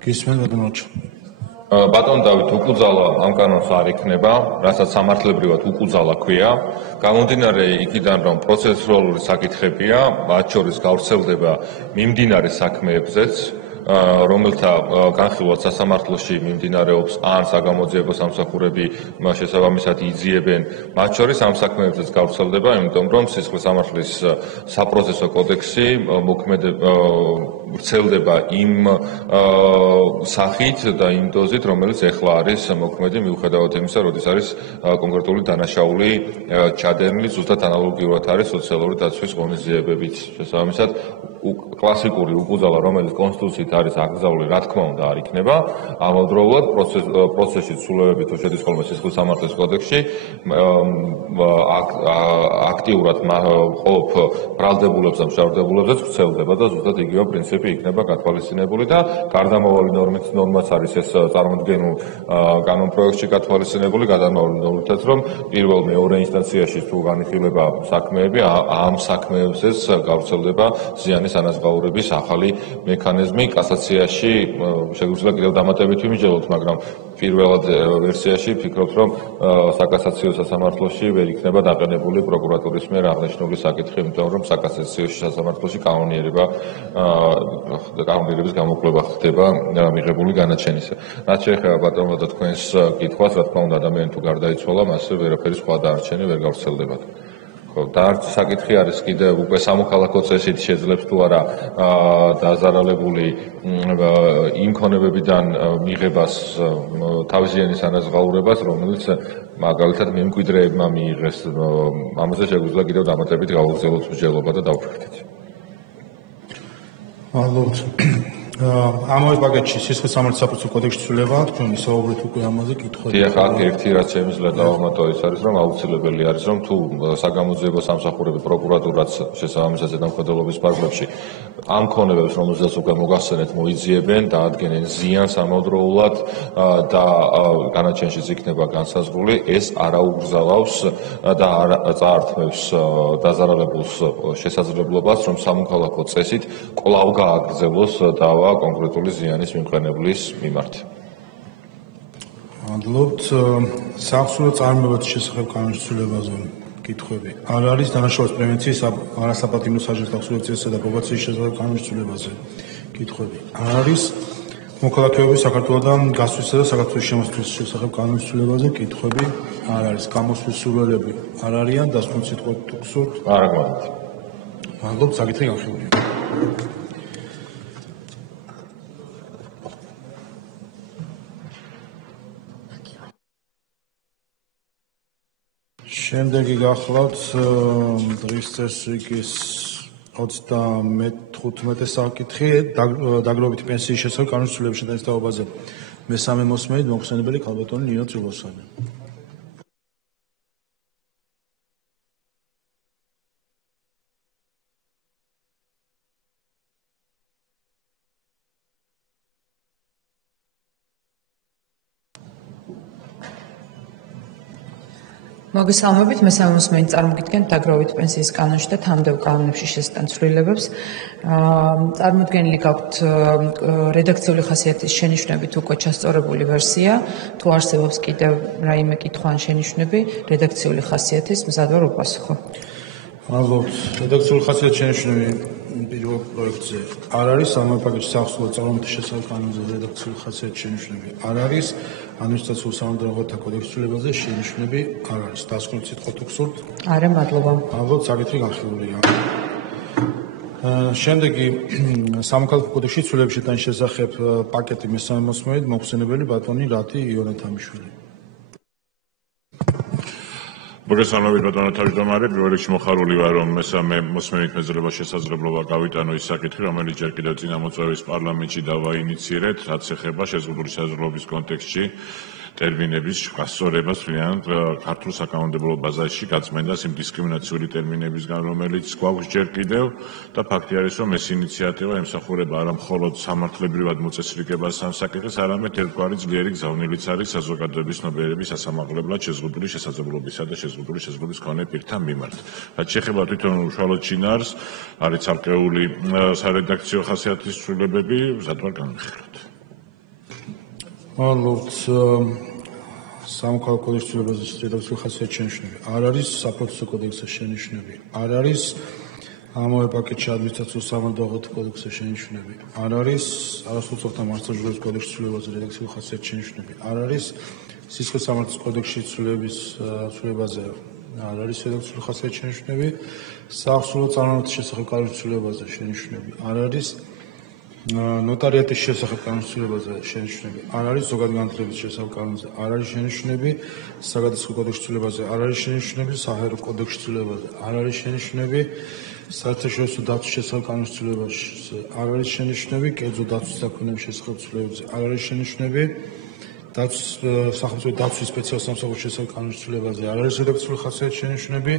გისმენთ ბატონო არჩილ. ბატონ დავით, უკუძალა ამ კანონს არ იქნება, რასაც სამართლებრივად უკუძალა ქვია. გამომდინარე იქიდან, რომ პროცესუალური საკითხებია, მათ შორის გავრცელდება მიმდინარე საქმეებზეც, რომელთა განხილვაც სასამართლოში მიმდინარეობს ან საგამოძიებო სამსახურები შესაბამისად იძიებენ, მათ შორის ამ საქმეებზეც გავრცელდება, იმიტომ რომ სისხლისამართლის საპროცესო კოდექსი ვრცელდება იმ სახით და იმ დოზით, რომელიც ეხლა არის მოქმედი მიუხედავად იმისა, როდის არის კონკრეტული დანაშაული ჩადენილი, ზუსტად ანალოგიურად არის სოციალური დაცვის ღონისძიებებით. შესაბამისად, კლასიკური უკუძალა, რომელიც კონსტიტუციით არის აკრძალული, რა თქმა უნდა არ იქნება. ამავდროულად პროცესში ცვლილებები თუ შედის ხოლმე სისხლისამართლის კოდექსში, აქტიურად ყოფ ბრალდებულებს და მშრალდებულებზეც ვრცელდება და ზუსტად იგივე პრინციპი იქნება გათვალისწინებული და გარდამავალი ნორმაც არის ეს წარმოდგენილ კანონპროექტში გათვალისწინებული, გადამავალი ნორმითაც, რომ პირველ მეორე ინსტანციაში თუ განიხილება საქმეები, ამ საქმეებზეც გავრცელდება ზიანის ანაზღაურების ახალი მექანიზმი, კასაციაში შეგვიძლია კიდევ დამატებით ვიმსჯელოთ, მაგრამ პირველად ვერსიაში ვფიქრობთ, რომ საკასაციო სასამართლოში ვერ იქნება დაყენებული პროკურატურის მიერ აღნიშნული საკითხი, იმიტომ რომ საკასაციო სასამართლოში კანონიერების გამოკვლევა ხდება მიღებული განაჩენისა. რაც შეეხება ბატონო და თქვენს კითხვას, რა თქმა უნდა, ადამიანი თუ გარდაიცვალა, მასზე ვერაფერი სხვა დარჩენი ვერ გავრცელდება. და საკითხი არის კიდევ უკვე სამოქალაქო წესით შეძლებს თუ არა დაზარალებული იმ ქონებებიდან მიღებას თავისიანის ანაზღაურებას, რომელიც მაგალითად მემკვიდრეებმა მიიღეს, ამაზე შეგვიძლია კიდევ დამატებით გავაგრძელოთ მსჯელობა და დავფიქრდეთ. მადლობთ. ამავე პაკეტში სისხლისამართლის საპროცესო კოდექსში ცვლილება, თქვენ ისაუბრეთ უკვე ამაზე კითხვა. დიახ, აქ ერთი რაც შემიძლია დავამატო ის არის, რომ აუცილებელი არის, რომ თუ საგამოძიებო სამსახურები პროკურატურაც შესაბამისად ზედამხედველობის ფარგლებში ამ ქონებებს, რომელზეც უკვე მოგახსენეთ, მოიძიებენ, დაადგენენ ზიანს ამავდროულად და განაჩენშიც იქნება განსაზღვრული, ეს არაუგზავავს და არ წაართმევს დაზარალებულს შესაძლებლობას, რომ სამოქალაქო წესით კვლავ გააგრძელოს დავა კონკრეტული ზიანის მიმყენებლის მიმართ. მადლობთ. სახსრულ წარმოებათა შესახებ კანონის ცვლილებაზე კითხვები. არ არის დანაშაულის პრევენციის არასაპატიმრო საჯარო სუეცესა და პრობაციის შესახებ კანონის ცვლილებაზე კითხვები. არ არის მოქალაქეობის საქართველოსთან გასვლისა და საქართველოს შემოსვლის შესახებ კანონის ცვლილებაზე კითხვები. არ არის გამოსვლის სურვილები არ არიან დასკვნით სიტყვით თუ გსურთ? არა გვაქვს. მადლობთ, საკითხი განხილულია. შემდეგი გახლავთ დღის წესრიგის 35 საკითხი დაგროვებითი პენსიის შესახებ კანონის ცვლილების შეტანის თაობაზე. მესამე მოსმენით მოხსენებელი ქალბატონი ნინო წილოსანი. მოგესალმებით, მესამე მოსმენით წარმოგიდგენთ დაგროვებითი პენსიის კანონში და თანამდებობ კანონებში შესატან ცვლილებებს. წარმოდგენილი გაქვთ რედაქციული ხასიათის შენიშვნებით უკვე ჩასწორებული ვერსია. თუ არსებობს კიდევ რაიმე კითხვა ან შენიშვნები, რედაქციული ხასიათის მზად ვარ უპასუხო. მადლობთ. რედაქციული ხასიათის შენიშვნები პირველ პროექტზე არ არის, ამავე პაკეტში სახსრულ წარმოებათა შესახებ კანონზე რედაქციული ხასიათის შენიშვნები არ არის. ადმინისტრაციულ სამართლებათა კოდექსის ცვლილებაზე შენიშვნები არ არის. დასკვნით სიტყვით თუ გსურთ? არა, მადლობა. მადლობთ, საკითხი განხილულია. შემდეგი სამოქალაქო კოდექსში ცვლილების შეტანის შესახებ პაკეტი მესამე მოსმენით მოხსენებელი ბატონი რატი იონათამიშვილი. მოგესალმებით ბატონო თავმჯდომარე, პირველ რიგში მოხარული ვარ, რომ მესამე მოსმენით მეძლევა შესაძლებლობა გავიტანო ის საკითხი, რომელიც ჯერ კიდევ წინა მოწვევის პარლამენტში დავაინიციირეთ, რაც ეხება შეზღუდული საზრდოობის კონტექსტში ტერმინების გასწორებას მთლიანად ქართულ საკანონმდებლო ბაზაში გაწმენდას იმ დისკრიმინაციული ტერმინებისგან, რომელიც გვაქვს ჯერ კიდევ და ფაქტი არის, რომ ეს ინიციატივა ემსახურება არა მხოლოდ სამართლებრივად მოწესრიგებას ამ საკითხის, არამედ ერთგვარი ძლიერი გზავნილიც არის საზოგადოების ცნობიერების ასამაღლებლად შეზღუდული შესაძლებლობისა და შეზღუდული შესაძლებლობის მქონე პირთა მიმართ. რაც შეეხება თვითონ უშუალოდ შინაარსს, არის ცალკეული სარედაქციო ხასიათის ცვლილებები, მზად ვარ განვიხილოთ. მადლობთ. სამოქალაქო კოდექსის ცვლილებაზე რედაქციული ხასიათის შენიშვნები არ არის, საპროცესო კოდექსის შენიშვნები არ არის, ამავე პაკეტში ადმინისტრაციულ სამართლებათა კოდექსის შენიშვნები არ არის, არასრულწლოვანთა მართლმსაჯულების კოდექსის ცვლილებაზე რედაქციული ხასიათის შენიშვნები არ არის, სისხლისამართლის კოდექსში ცვლილებაზე არ არის რედაქციული ხასიათის შენიშვნები, სახსრულ წარმოებათა შესახებ კანონის ცვლილებაზე შენიშვნები არ არის, ნოტარიატის შესახებ კანონის ცვლილებაზე შენიშვნები არ არის, ზოგადი განათლების შესახებ კანონზე არ არის შენიშვნები, საგადასახადო კოდექსის ცვლილებაზე არ არის შენიშვნები, საჰაერო კოდექსის ცვლილებაზე არ არის შენიშვნები, საერთაშორისო დაცვის შესახებ კანონის ცვლილებაზე არ არის შენიშვნები, კერძო დაცვის საქმეების შესახებ ცვლილებაზე არ არის შენიშვნები, სახელმწიფო დაცვის სპეციალურ სამსახურის შესახებ კანონის ცვლილებაზე არ არის რედაქციული ხასიათის შენიშვნები,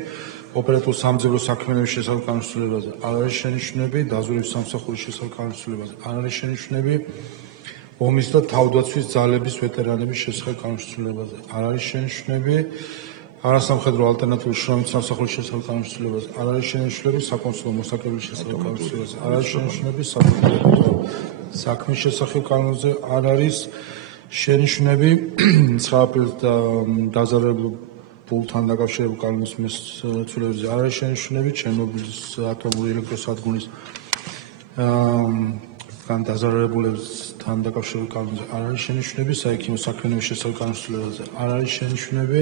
ოპერატიულ სამძებრო საქმეების შესახებ კანონის ცვლილებაზე არ არის შენიშვნები, დაზვერვის სამსახურის შესახებ კანონის ცვლილებაზე არ არის შენიშვნები, ომის და თავდაცვის ძალების ვეტერანების შესახებ კანონის ცვლილებაზე არ არის შენიშვნები, არასამხედრო ალტერნატიული შრომის სამსახურის შესახებ კანონის ცვლილებაზე არ არის შენიშვნები, საკონსულო მოსახლეობის შესახებ კანონის ცვლილებაზე არ არის შენიშვნები, საკონსულო საქმის შესახებ კანონზე არ არის შენიშვნები 9 აპრილს დაზარალებულთან დაკავშირებულ კანონის მოცულებზე არ არის შენიშვნები, ჩერნობილის ატომური ელექტროსადგურის დაზარალებულებთან დაკავშირებულ კანონზე არ არის შენიშვნები, საექიმო საქმიანობის შესახებ კანონის ცვლილებაზე არ არის შენიშვნები,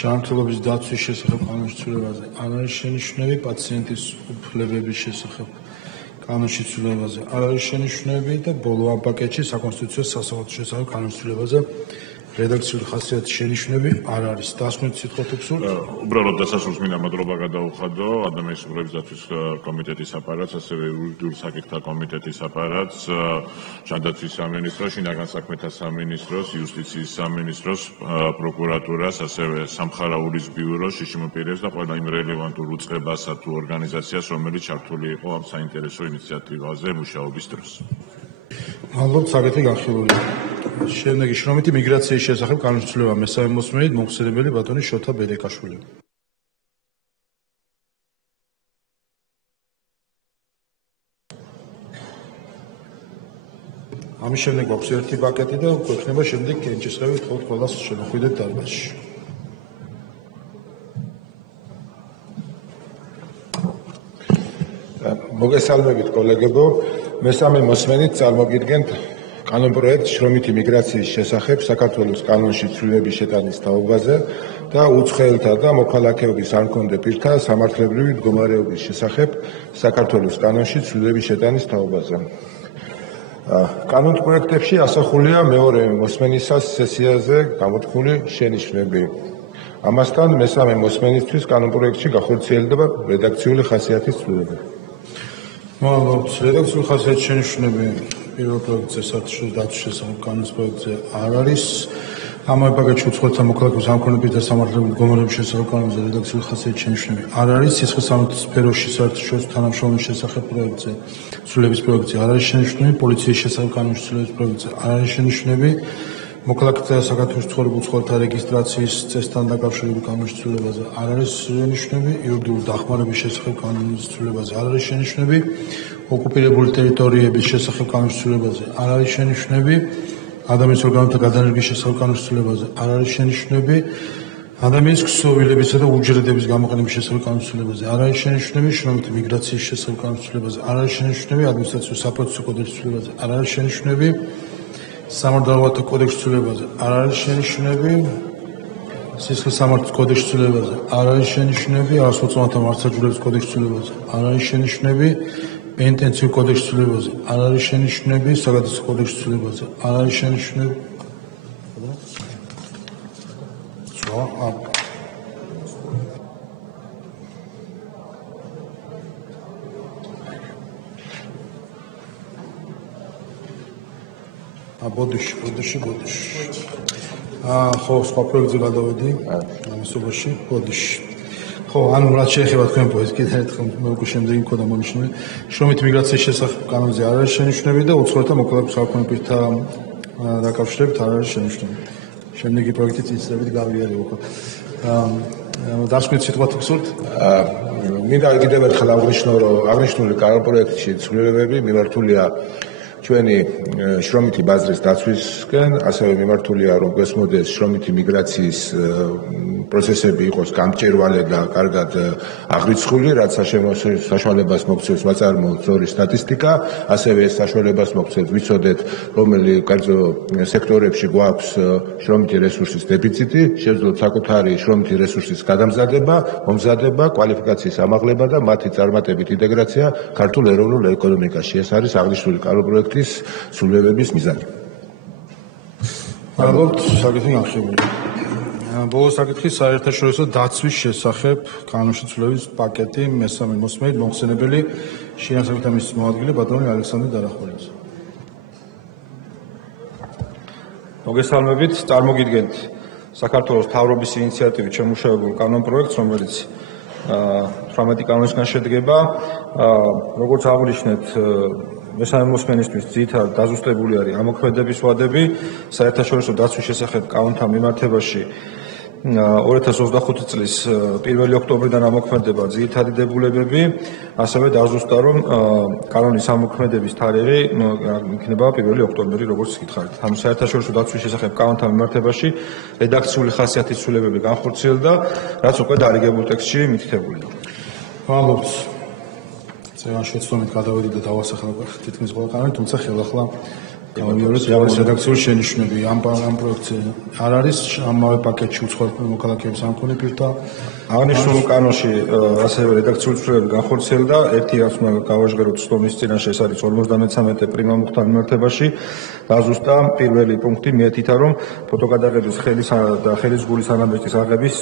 ჯანმრთელობის დაცვის შესახებ კანონის ცვლილებაზე არ არის შენიშვნები, პაციენტის უფლებების შესახებ კანონში ცვლილებაზე არ არის შენიშვნები და ბოლო ამ პაკეტში საკონსტიტუციო სასამართლოს შესახებ კანონის ცვლილებაზე რედაქციული ხასიათის შენიშვნები არ არის. დასკვნით სიტყვით უხსოვთ? უბრალოდ დასასრულს მინდა მადლობა გადაუხადო ადამიანის უფლებების დაცვის კომიტეტის აპარატს, ასევე იურიდიული საკითხთა კომიტეტის აპარატს, ჯანდაცვის სამინისტროს, შინაგან საქმეთა სამინისტროს, იუსტიციის სამინისტროს, პროკურატურას, ასევე სამხარაულის ბიუროს, შიშიმ პირებს და ყველა იმ რელევანტურ უწყებასა თუ ორგანიზაციას, რომელიც ჩართული იყო ამ საინტერესო ინიციატივაზე მუშაობის დროს. მადლობთ, საკითხი განხილულია. შემდეგი შრომითი მიგრაციის შესახებ კანონის ცვლილება მესამე მოსმენით მოხსენებელი ბატონი შოთა ბედეკაშვილი. ამის შემდეგ გვაქვს ერთი პაკეტი და გვექნება შემდეგ კენჭისყრები თქო ყველას შემოხვიდეთ დარბაზში. მოგესალმებით კოლეგებო, მესამე მოსმენით წარმოგიდგენთ კანონპროექტ შრომითი მიგრაციის შესახებ საქართველოს კანონში ცვლილების შეტანის თაობაზე და უცხოელთა და მოქალაქეობის არ მქონე პირთა სამართლებრივი მდგომარეობის შესახებ საქართველოს კანონში ცვლილების შეტანის თაობაზე. კანონპროექტებში ასახულია მეორე მოსმენისას სესიაზე გამოთქმული შენიშვნები. ამასთან მესამე მოსმენისთვის კანონპროექტში გახორციელდება რედაქციული ხასიათის ცვლილებები. მადლობთ. რედაქციული ხასიათის შენიშვნები პირველ პროექტზე საერთაშორისო დაცვის შესახებ კანონის პროექტზე არ არის. ამავე პაკეტში უცხოელთა მოქალაქეობის არ მქონე პირთა სამართლებრივი მდგომარეობის შესახებ კანონზე რედაქციული ხასიათის შენიშვნები არ არის. სისხლისამართლის სფეროში საერთაშორისო თანამშრომლობის შესახებ პროექტზე ცვლილების პროექტზე არ არის შენიშვნები. პოლიციის შესახებ კანონში ცვლილების პროექტზე არ არის შენიშვნები. მოქალაქეთა საქართველოს ცხოვრებულ უცხოელთა რეგისტრაციის წესთან დაკავშირებულ კანონის ცვლილებაზე არ არის შენიშვნები. იურიდიული დახმარების შესახებ კანონის ცვლილებაზე არ არის შენიშვნები. ოკუპირებული ტერიტორიების შესახებ კანონის ცვლილებაზე არ არის შენიშვნები. ადამიანის ორგანოთა გადანერგის შესახებ კანონის ცვლილებაზე არ არის შენიშვნები. ადამიანის ქსოვილებისა და უჯრედების გამოყენების შესახებ კანონის ცვლილებაზე არ არის შენიშვნები. შრომითი მიგრაციის შესახებ კანონის ცვლილებაზე არ არის შენიშვნები. ადმინისტრაციულ საპროცესო კოდექსის ცვლილებაზე არ არის შენიშვნები. სამართალდამოვართა კოდექსის ცვლილებაზე არ არის შენიშვნები. სისხლისამართლის კოდექსის ცვლილებაზე არ არის შენიშვნები. არასრულწლოვანთა მართლმსაჯულების კოდექსის ცვლილებაზე არ არის შენიშვნები. პენტენციურ კოდექსის ცვლილებაზე არ არის შენიშვნები. საგადასახადო კოდექსის ცვლილებაზე არ არის შენიშვნები. ბოდიში. ხო, სხვა პროექტზე გადავედი. ამასობაში ბოდიში. ხო, ანუ რაც შეეხება თქვენ პროექტს, კიდევ ერთხელ მე უკვე შემდეგი მქონდა მონიშნული. შრომითი მიგრაციის შესახებ კანონზე არ არის შენიშვნები და უცხოელთა მოქალაქეობის არ მქონე პირთა დაკავშირებით არ არის შენიშვნები. შემდეგი პროექტი წინსწრებით გავიარე უკვე. დასკვნით სიტყვით უხსოვთ? მინდა კიდევ ერთხელ აღნიშნო, რომ აღნიშნული კანონპროექტში ცვლილებები მიმართულია ჩვენი შრომითი ბაზრის დაცვისკენ, ასევე მიმართულია რომ გესმოდეს შრომითი მიგრაციის პროცესები იყოს გამჭვირვალე და კარგად აღრიცხული, რაც საშუალებას მოგცევს ვაწარმოოთ ზორი სტატისტიკა, ასევე ეს საშუალებას მოგცევს ვიცოდეთ, რომელი კერძო სექტორებში გვაქვს შრომითი რესურსის დეფიციტი, შევძლოთ საკუთარი შრომითი რესურსის გადამზადება, მომზადება, კვალიფიკაციის ამაღლება და მათი წარმატებით ინტეგრაცია ქართულ ეროვნულ ეკონომიკაში. ეს არის აღნიშნული კანონპროექტი ცვლილებების მიზანი. მადლობთ, საკითხი განხილულია. ბოლო საკითხი საერთაშორისო დაცვის შესახებ კანონში ცვლილების პაკეტი მესამე მოსმენით მოხსენებელი შინაგან საქმეთა მინისტრის მოადგილე ბატონი ალექსანდრე დარახველიძე. მოგესალმებით, წარმოგიდგენთ საქართველოს მთავრობის ინიციატივით შემუშავებულ კანონპროექტს, რომელიც 18 კანონისგან შედგება. როგორც აღნიშნეთ, მესამე მოსმენისთვის ძირითადად დაზუსტებული არის ამოქმედების ვადები საერთაშორისო დაცვის შესახებ კანონთან მიმართებაში 2025 წლის 1 ოქტომბრიდან ამოქმედება ძირითადი დებულებები, ასევე დაზუსტა, რომ კანონის ამოქმედების თარიღი იქნება 1 ოქტომბერი, როგორც გითხარით. ანუ საერთაშორისო დაცვის შესახებ კანონთან მიმართებაში რედაქციული ხასიათის ცვლილებები განხორციელდა, რაც უკვე დარიგებულ ტექსტში მითითებულია. მადლობთ. ძალიან შეცდომით გადავედი და დავასახელე თითქმის ყველა კანონი, თუმცა ხელახლა გამოვიარეთ რაღაც რედაქციული შენიშვნები. ამ პროექტზე არ არის ამავე პაკეტში უცხოელ მოქალაქეებს ამქონი პირთა აღნიშნულ კანონში ასევე რედაქციული ცვლილებები განხორციელდა. ერთი რაც უნდა გავაჟღეროთ სტომის წინაშე, ეს არის 53 პრიმა მუხთან მიმართებაში. დაზუსტა პირველი პუნქტი მიეთითა, რომ ფოტოკადაღების და ხელის გულის ანაბეჭდის აღების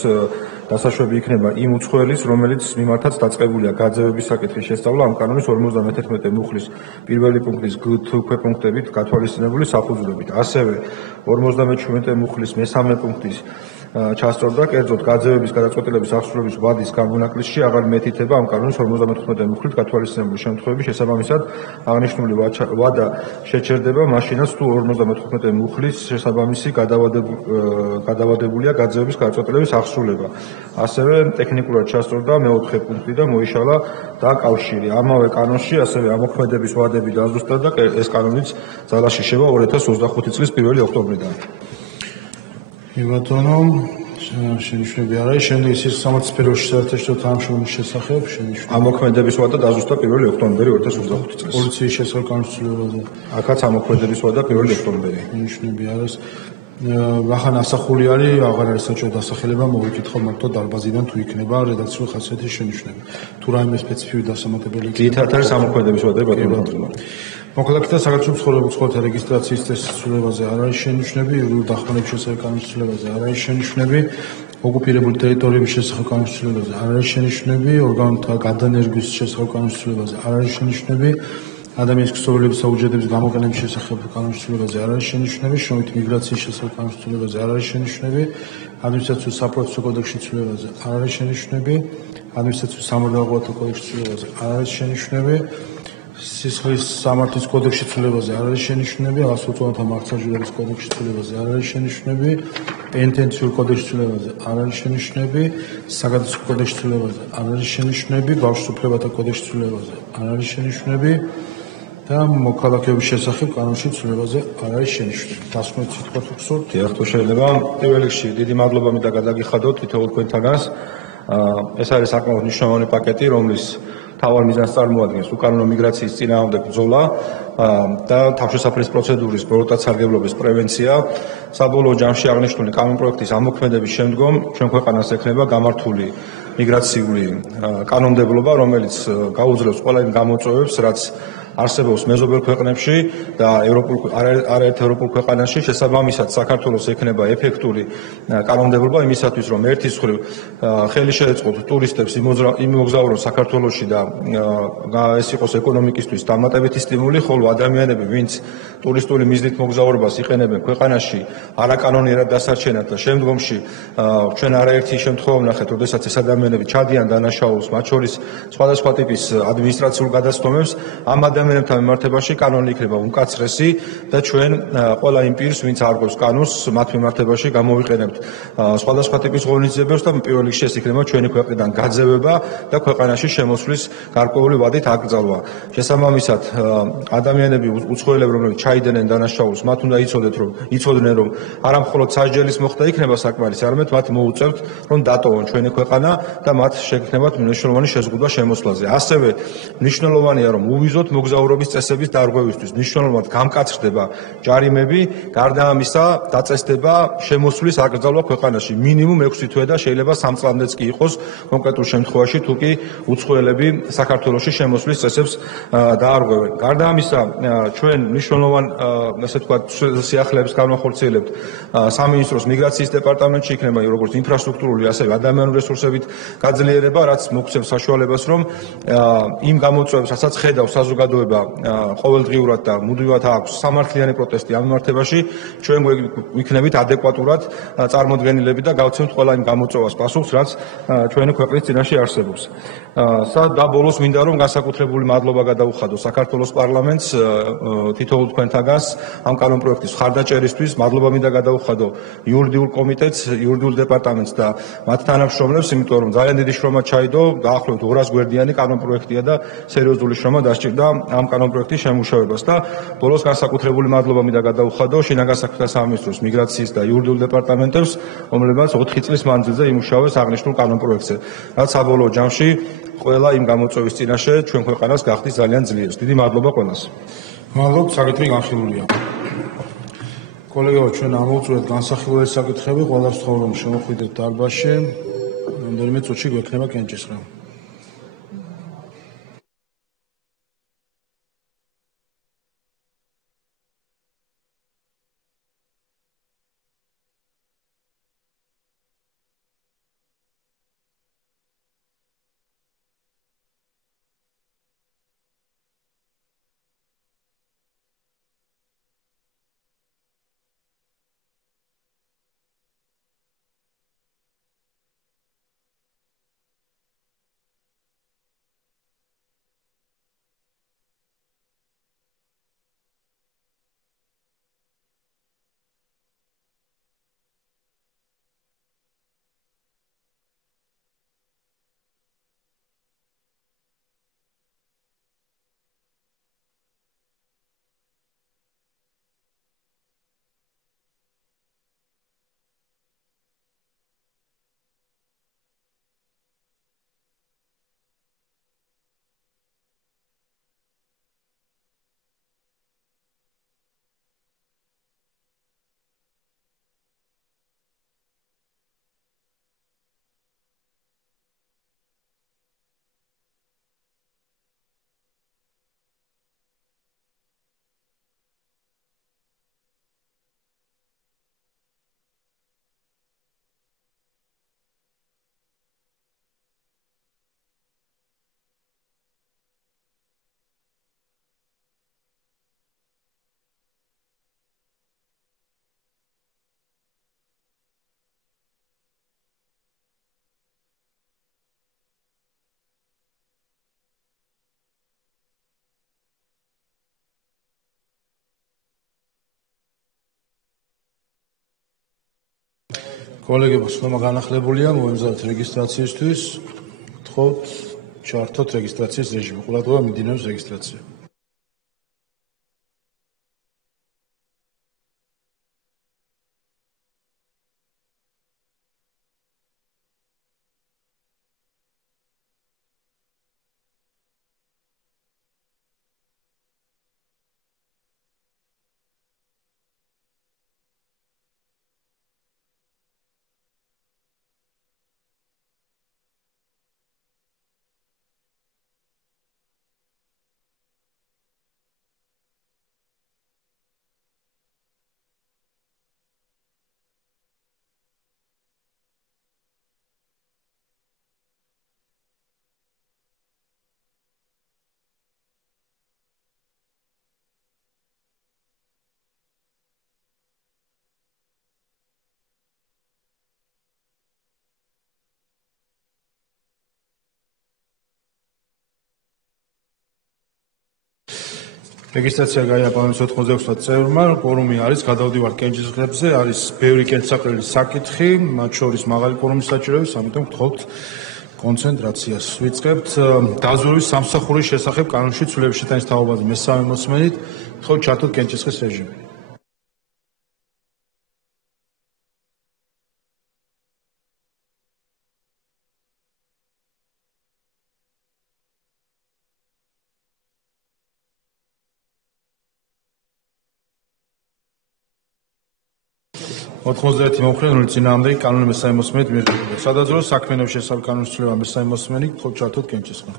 დასაშვები იქნება იმ უცხოელის, რომელიც მიმართაც დაწყებულია გაძევების საკითხის შესწავლა ამ კანონის 51 მუხლის პირველი პუნქტის გ-თ ქვეპუნქტებით გათვალისწინებული საფუძვლებით. ასევე 57 მუხლის მესამე პუნქტის ჩასწორდა, კერძოდ გაძევების გადაწყვეტილების აღსრულების ვადის გამონაკლისში აღარ მიეთითება ამ კანონის 55 მუხლით გათვალისწინებული შემთხვევების შესაბამისად აღნიშნული ვადა შეჩერდება მაშინაც თუ 55 მუხლის შესაბამისი გადავადებულია გაძევების გადაწყვეტილების აღსრულება. ასევე ტექნიკურად ჩასწორდა მეოთხე პუნქტი და მოიშალა და კავშირი. ამავე კანონში ასევე ამოქმედების ვადები დაზუსტა და ეს კანონიც ძალაში შევა 2025 წლის 1 ოქტომბრიდან. ბატონო, შენიშვნები არ არის. შემდეგ ის სამართლის საერთაშორისო თანამშრომლობის შესახებ შენიშვნა. ამოქმედების ვადა დაზუსტა 1 ოქტომბერი 2025 წელს. პოლიციის შესახებ კანონმდებლობაზე. აქაც ამოქმედების ვადა 1 ოქტომბერი. შენიშვნები არ არის. ახლა ასახული არის, აღარ არის საჭირო დასახელება, მოვიკითხო მარტო დარბაზიდან თუ იქნება რედაქციული ხასიათის შენიშვნები. თუ რაიმე სპეციფიური დასამატებელი იქნება. ძირითადად არის ამოქმედების ვადა ბატონო. მოქალაქეთა საქართველოს ცხოვრებათა რეგისტრაციის წესის ცვლილებაზე არ არის შენიშვნები, იურიდიულ დახმარების შესახებ კანონის ცვლილებაზე არ არის შენიშვნები, ოკუპირებული ტერიტორიების შესახებ კანონის ცვლილებაზე არ არის შენიშვნები, ორგანოთა გადანერგვის შესახებ კანონის ცვლილებაზე არ არის შენიშვნები, ადამიანის ქსოვილების საუჯედების გამოყენების შესახებ კანონის ცვლილებაზე არ არის შენიშვნები, შრომით მიგრაციის შესახებ კანონის ცვლილებაზე არ არის შენიშვნები, ადმინისტრაციულ საპროცესო კოდექსის ცვლილებაზე არ არის შენიშვნები, ადმინისტრაციულ სამართალდამცავი კოდექსის ცვლილებაზე არ არის შენიშვნები, სისხლის სამართლის კოდექსის ცვლილებაზე არ არის შენიშვნები, ასოციაცითა მართლმსაჯულების კოდექსის ცვლილებაზე არ არის შენიშვნები, პენიტენციურ კოდექსის ცვლილებაზე არ არის შენიშვნები, საგადასახადო კოდექსის ცვლილებაზე არ არის შენიშვნები, ბავშვთა უფლებათა კოდექსის ცვლილებაზე არ არის შენიშვნები და მოქალაქეობის შესახებ კანონში ცვლილებაზე არ არის შენიშვნები. დასკვნით სიტყვა თუ გსურთ? დიახ, თუ შეიძლება. პირველ რიგში დიდი მადლობა მინდა გადაგიხადოთ თითოეულ თქვენთაგანს. ეს არის საკმაოდ მნიშვნელოვანი პაკეტი, რომლის თავარ მიზანს წარმოადგენს უკანონო მიგრაციის წინააღმდეგ ბრძოლა და თავშესაფრის პროცედურის ბოროტად-სარგებლობის პრევენცია. საბოლოო ჯამში აღნიშნული კანონპროექტის ამოქმედების შემდგომ ჩვენ ქვეყანას ექნება გამართული მიგრაციული კანონმდებლობა, რომელიც გაუძლებს ყველა იმ გამოწვევებს, რაც არსებობს მეზობელ ქვეყნებში და არაერთ ევროპულ ქვეყანაში. შესაბამისად საქართველოს ექნება ეფექტური კანონმდებლობა იმისათვის, რომ ერთის მხრივ ხელი შეეწყოთ ტურისტებს იმოგზაურონ საქართველოში და ეს იყოს ეკონომიკისთვის დამატებითი სტიმული, ხოლო ადამიანები, ვინც ტურისტული მიზნით მოგზაურობას იყენებენ ქვეყანაში არაკანონიერად დასარჩენად და შემდგომში ჩვენ არაერთი შემთხვევა ვნახეთ, როდესაც ეს ადამიანები ჩადიან დანაშაულს, მათ შორის სხვადასხვა ტიპის ადმინისტრაციულ გადასტომებს, ამ ადამიანებთან მიმართებაში კანონი იქნება უმკაცრესი და ჩვენ ყველა იმ პირს, ვინც არგოს კანონს, მათ მიმართებაში გამოვიყენებთ სხვადასხვა ტიპის ღონისძიებებს და პირველ რიგში ეს იქნება ჩვენი ქვეყნიდან გაძევება და ქვეყანაში შემოსვლის გარკვეული ვადით აკრძალვა. შესაბამისად, ადამიანები უცხოელები, რომლებიც ჩაიდნენ დანაშაულს, მათ უნდა იცოდნენ, რომ არა მხოლოდ სასჯელის მოხდა იქნება საკმარისი, არამედ მათ მოუწევთ, რომ დატოვონ ჩვენი ქვეყანა და მათ შეექმნათ მნიშვნელოვანი შეზღუდვა შემოსვლაზე. ასევე მნიშვნელოვანია, რომ უვიზოთ მოგზაურობის წესების დარღვევისთვის მნიშვნელოვნად გამკაცრდება ჯარიმები, გარდა ამისა დაწესდება შემოსვლის აკრძალვა ქვეყანაში მინიმუმ 6 თვე და შეიძლება 3 წლამდეც კი იყოს კონკრეტულ შემთხვევაში, თუ კი უცხოელები საქართველოში შემოსვლის წესებს დაარღვევენ. გარდა ამისა, ჩვენ მნიშვნელოვან ასე ვთქვათ სიახლეებს განვახორციელებთ სამინისტროს მიგრაციის დეპარტამენტში, იქნება როგორც ინფრასტრუქტურული, ასევე ადამიანური რესურსებით გაძლიერება, რაც მოგცემს საშუალებას, რომ იმ გამოწვევებს, რასაც ხედავს საზოგადოება საზოგადოება ყოველდღიურად და მუდმივად აქვს სამართლიანი პროტესტი ამ მიმართებაში, ჩვენ ვიქნებით ადეკვატურად წარმოდგენილები და გავცემთ ყველა იმ გამოწვევას პასუხს, რაც ჩვენი ქვეყნის წინაშე არსებობს. და ბოლოს მინდა რომ განსაკუთრებული მადლობა გადაუხადო საქართველოს პარლამენტს თითოეულ თქვენთაგანს ამ კანონპროექტის მხარდაჭერისთვის, მადლობა მინდა გადაუხადო იურიდიულ კომიტეტს, იურიდიულ დეპარტამენტს და მათ თანამშრომლებს, იმიტომ რომ ძალიან დიდი შრომა ჩაიდო, დაახლოებით 200 გვერდიანი კანონპროექტია და სერიოზული შრომა დასჭირდა ამ კანონპროექტის შემუშავებას და ბოლოს განსაკუთრებული მადლობა მინდა გადაუხადო შინაგან საქმეთა სამინისტროს მიგრაციის და იურიდიულ დეპარტამენტებს, რომლებიც 4 წლის მანძილზე იმუშავეს აღნიშნულ კანონპროექტზე, რაც საბოლოო ჯამში ყველა იმ გამოწვევის წინაშე ჩვენ ქვეყანას გახდის ძალიან ძლიერს. დიდი მადლობა ყველას. მადლობთ, საკითხი განხილულია. კოლეგებო, ჩვენ ამოვწურეთ განსახილველი საკითხები, ყველას ვთხოვ რომ შემოხვიდეთ დარბაზში. რამდენიმე წუთში გვექნება კენჭისყრა. კოლეგებო, სხდომა განახლებულია, მოემზადოთ რეგისტრაციისთვის. გთხოვთ ჩართოთ რეგისტრაციის რეჟიმი. ყურადღება მიმდინარეობს რეგისტრაცია. რეგისტრაცია გაიაფორმეს 86 წევრმა, კვორუმი არის, გადავდივართ კენჭისყრებზე, არის ბევრი კენჭისყრელი საკითხი, მათ შორის მაღალი კვორუმის საჭიროების, ამიტომ გთხოვთ კონცენტრაციას. ვიწყებთ დაზვერვის სამსახურის შესახებ კანონში ცვლილების შეტანის თაობაზე მესამე მოსმენით, გთხოვთ ჩართოთ კენჭისყრის რეჟიმი. ოთხმოცდაერთი მომხრე, 0 წინააღმდეგი, კანონი მესამე მოსმენით მიღება. სადაზვერვო საქმიანობის შესახებ კანონის ცვლილება მესამე მოსმენით, გთხოვთ ჩართოთ კენჭისყრა.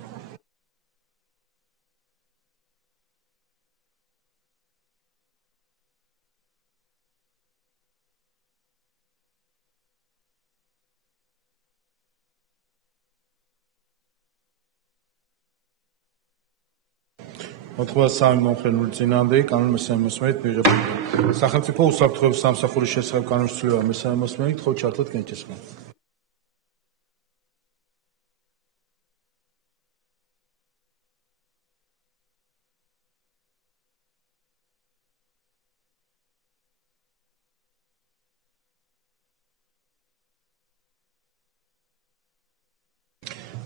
83 მომხრენული წინააღმდეგი კანონ მესამე მოსმენით მიღებულია. სახელმწიფო უსაფრთხოების სამსახურის შესახებ კანონის ცვლილება მესამე მოსმენით თხოვთ ჩართოთ კენჭისყრა.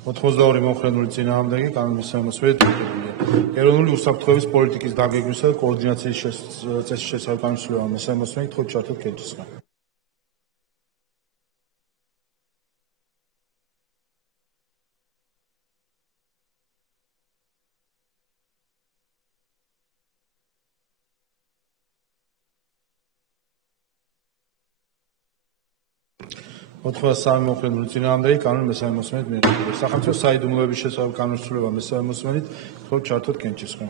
ოთხმოცდაორი მომხრენული წინააღმდეგი კანონ მესამე მოსმენით მიღებულია. ეროვნული უსაფრთხოების პოლიტიკის დაგეგმვისა და კოორდინაციის წესის შესახებ კანონის ცვლილება მესამე მოსმენით თხოვთ ჩართოთ კენჭისყრა. ოთხმოცდასამი მომხრენული წინააღმდეგი კანონ მესამე მოსმენით მიღებულია. სახელმწიფო საიდუმლოების შესახებ კანონის ცვლილება მესამე მოსმენით თხოვთ ჩართოთ კენჭისყრა.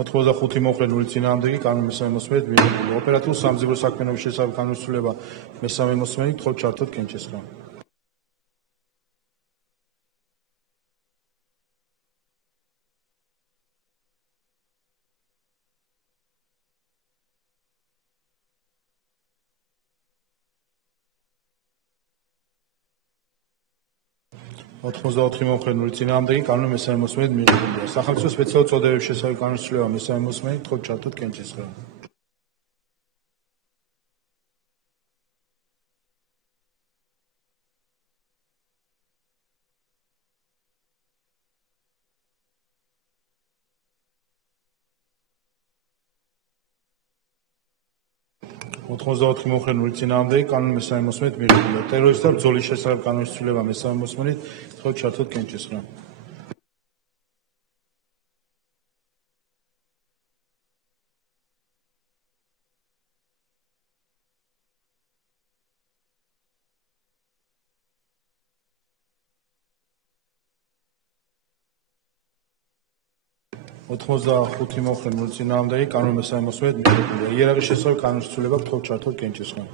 ოთხმოცდახუთი მომხრენული წინააღმდეგი კანონ მესამე მოსმენით მიღებულია. ოპერატიულ სამძებრო საქმიანობის შესახებ კანონის ცვლილება მესამე მოსმენით თხოვთ ჩართოთ კენჭისყრა. ოთხმოცდაოთხი მომხრენული წინააღმდეგი კანონ მესამე მოსმენით მიღებულია. სახელმწიფო სპეციალური წოდებების შესახებ კანონის ცვლილება მესამე მოსმენით თხოვთ ჩართოთ კენჭისყრა. ოთხმოცდაოთხი მომხრენული წინააღმდეგი კანონ მესამე მოსმენით მიღებულია. ტერორისტთა ბრძოლის შესახებ კანონის ცვლილება მესამე მოსმენით თხოვთ ჩართოთ კენჭისყრა. ოთხმოცდახუთი მომხრენული წინააღმდეგი კანონ მესამე მოსმენით მიღებულია. იერარქიის შესახებ კანონის ცვლილება თხოვთ ჩართოთ კენჭისყრა.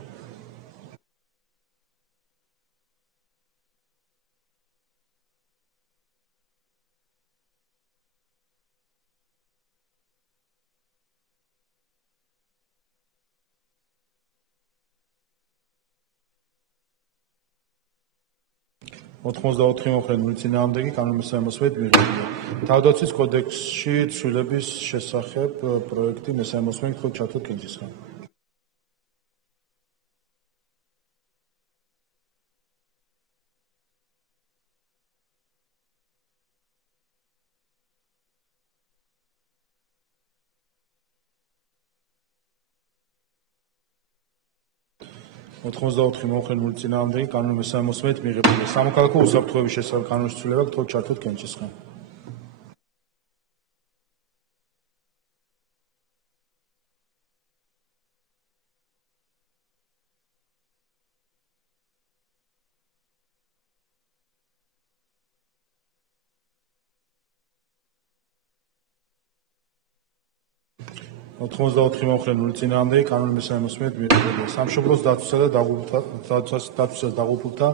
ოთხმოცდაოთხი მომხრენული წინააღმდეგი კანონ მესამე მოსმენით მიღებულია. თავდაცვის კოდექსში ცვლილების შესახებ პროექტი მესამე მოსმენით თხოვთ ჩართოთ კენჭისყრა. ოთხმოცდაოთხი მომხრენული წინააღმდეგი კანონ მესამე მოსმენით მიღებულია. სამოქალაქო უსაფრთხოების შესახებ კანონის ცვლილება თხოვთ ჩართოთ კენჭისყრა. ოთხმოცდაოთხი მომხრენული წინააღმდეგი კანონ მესამე მოსმენით მიღებულია. სამშობლოს დაცვისა და დაღუპულთა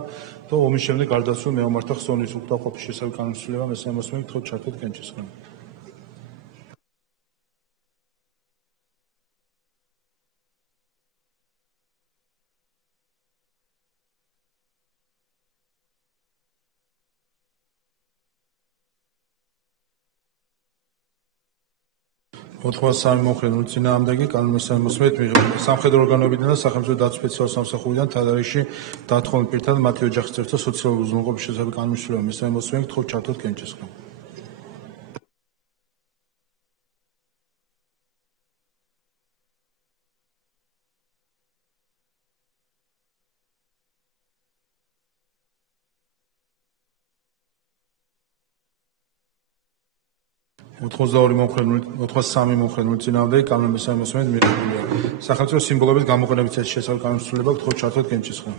და ომის შემდეგ გარდაცვლილ მეომართა ხსოვნის უკრავყოფის შესახებ კანონის ცვლილება მესამე მოსმენით თხოვთ ჩართოთ კენჭისყრა. ოთხმოცდასამი მომხრენული წინააღმდეგი კანონ მესამე მოსმენით მიღებულია. სამხედრო ორგანოებიდან და სახელმწიფო დაცვის სპეციალურ სამსახურიდან თადარიგში დათხოვნილ პირთა და მათი ოჯახის წევრთა სოციალური უზრუნველყოფის შესახებ კანონის ცვლილება მესამე მოსმენით თხოვთ ჩართოთ კენჭისყრა. ოთხმოცდაორი მომხრენული 83 მომხრენული წინააღმდეგი კანონ მესამე მოსმენით მიღებულია. სახელმწიფო სიმბოლოების გამოყენების წესის შესახებ კანონის ცვლილება თხოვთ ჩართოთ კენჭისყრა.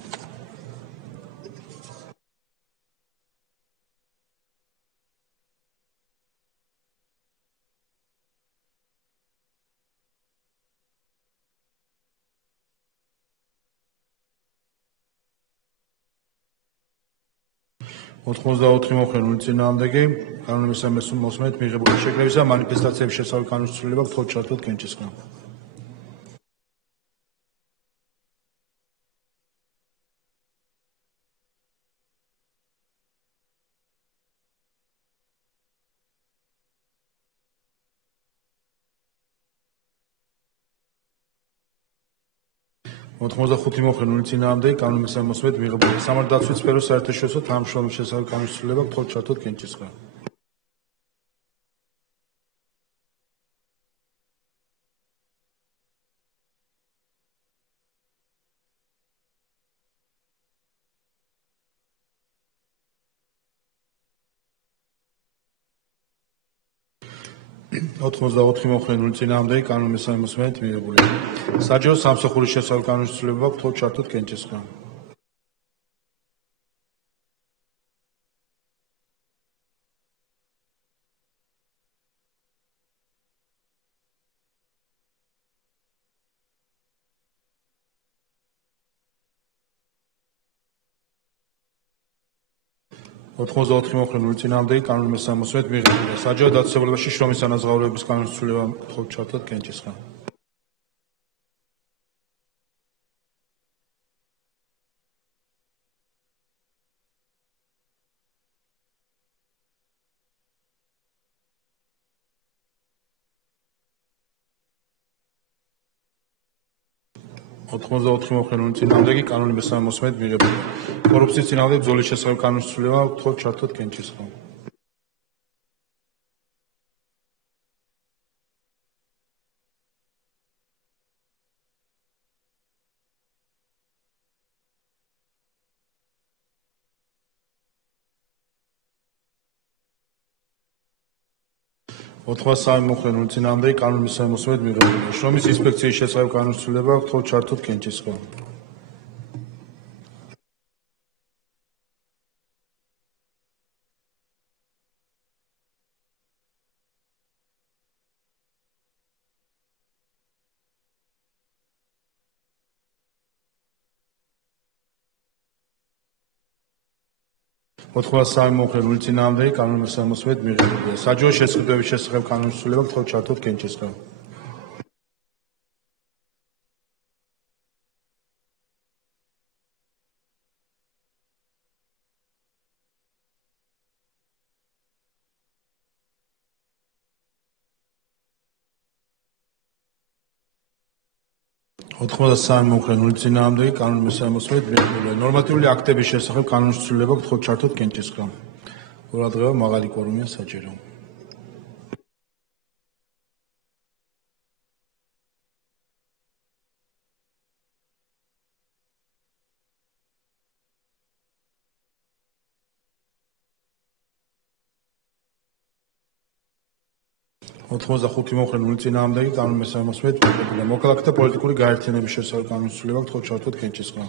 84 მომხრე 0 წინააღმდეგი კანონის მოსმენით მიღებული შეკრებისა მანიფესტაციების შესავლის კანონის ცვლილება გთხოვთ ჩართოთ კენჭისყრა. ოთხმოცდახუთი მომხრე 0 წინააღმდეგი კანონის მოსმენით მიღებული სამართალდაცვის სფეროს საერთაშორისო თანამშრომლობის შესავლის კანონის ცვლილება გთხოვთ ჩართოთ კენჭისყრა. ოთხმოცდაოთხი მომხრე 0 წინააღმდეგი კანონის მოსმენით მიღებული საჯარო სამსახურის შესავლის კანონის ცვლილება გთხოვთ ჩართოთ კენჭისყრა. ოთხმოცდაოთხი მომხრე 0 წინააღმდეგი კანონის მოსმენით მიღებული საჯარო დაწესებულებაში შრომის ანაზღაურებების კანონის ცვლილება გთხოვთ ჩართოთ კენჭისყრა. ოთხმოცდაოთხი მომხრე 0 წინააღმდეგი კანონის მოსმენით მიღებული კორუფციის წინააღმდეგ ბრძოლის შესავლის კანონის ცვლილება გთხოვთ ჩართოთ კენჭისყრა. ოთხმოცდასამი მომხრე 0 წინააღმდეგი კანონის მოსმენით მიღებული შრომის ინსპექციის შესავლის კანონის ცვლილება გთხოვთ ჩართოთ კენჭისყრა. ოთხმოცდასამი მომხრე 0 წინააღმდეგი კანონის მოსმენით მიღებული საჯარო შესყიდვების შესახებ კანონის ცვლილება გთხოვთ ჩართოთ კენჭისყრა. ოთხმოცდასამი მომხრე 0 წინააღმდეგი კანონის მოსმენით მიღებული ნორმატიული აქტების შესახებ კანონის ცვლილება გთხოვთ ჩართოთ კენჭისყრა. ყურადღება მაღალი კვორუმია საჭირო. ოთხმოცდახუთი მომხრე 0 წინააღმდეგი კანონის მოსმენით მიღებული მოქალაქეთა პოლიტიკური გაერთიანების შესახებ კანონის ცვლილება გთხოვთ ჩართოთ კენჭისყრა.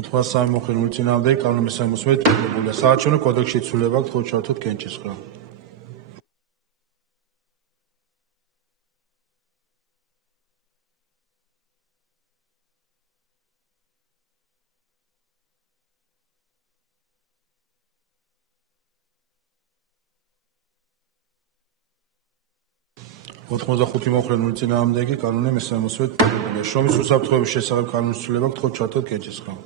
ოთხმოცდასამი მომხრე 0 წინააღმდეგი კანონის მოსმენით მიღებული საარჩევნო კოდექსში ცვლილება გთხოვთ ჩართოთ კენჭისყრა. ოთხმოცდახუთი მომხრე 0 წინააღმდეგი კანონის მოსმენით მიღებული შრომის უსაფრთხოების შესახებ კანონის ცვლილება გთხოვთ ჩართოთ კენჭისყრა.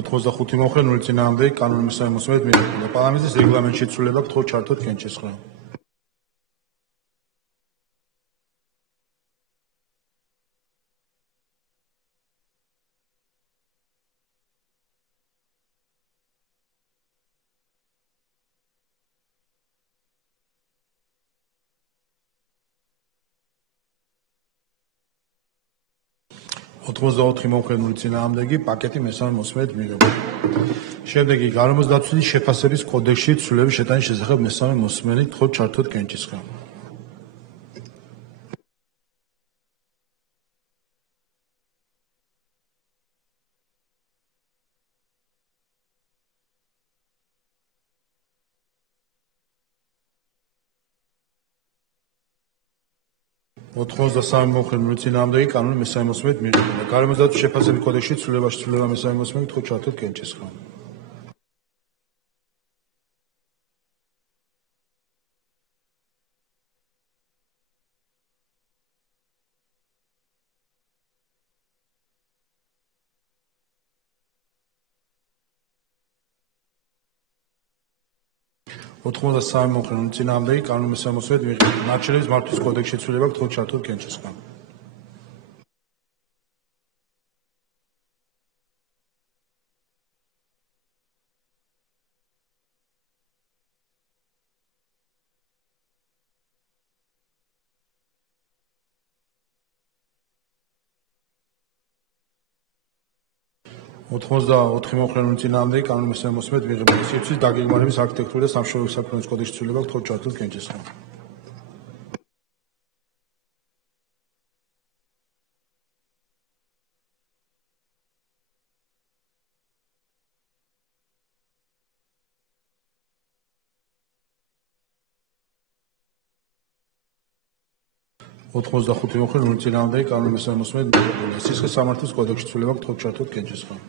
ოთხმოცდახუთი მომხრე 0 წინააღმდეგი კანონის მოსმენით მიღებული პარლამენტის რეგლამენტში ცვლილება გთხოვთ ჩართოთ კენჭისყრა. 84 მომხმარებელი წინააღმდეგი პაკეტი მესამე მოსმენით მიღებული. შემდეგი გარემოს დაცვის შეფასების კოდექსში ცვლილების შეტანის შესახებ მესამე მოსმენით თხოვთ ჩართოთ კენჭისყრა. ოთხმოცდასამი მომხმარებელი წინააღმდეგი კანონის მესამე მოსმენით მიღებული. გარემოს დაცვის შეფასების კოდექსში ცვლილება მესამე მოსმენით თხოვთ ჩართოთ კენჭისყრა. ოთხმოცდასამი მომხმარებელი წინააღმდეგი კანონის მესამე მოსმენით მიღებული. ნარჩენების მართვის კოდექსში ცვლილება თხოვთ ჩართოთ კენჭისყრა. ოთხმოცდაოთხი მომხმარებელი წინააღმდეგი კანონის მესამე მოსმენით მიღებული. სივრცის დაგეგმარების არქიტექტურული და სამშობლოების საფრთხის კოდექსში ცვლილება თხოვთ ჩართოთ კენჭისყრა. ოთხმოცდახუთი მომხმარებელი წინააღმდეგი კანონის მესამე მოსმენით მიღებული. სისხლის სამართლის კოდექსში ცვლილება თხოვთ ჩართოთ კენჭისყრა.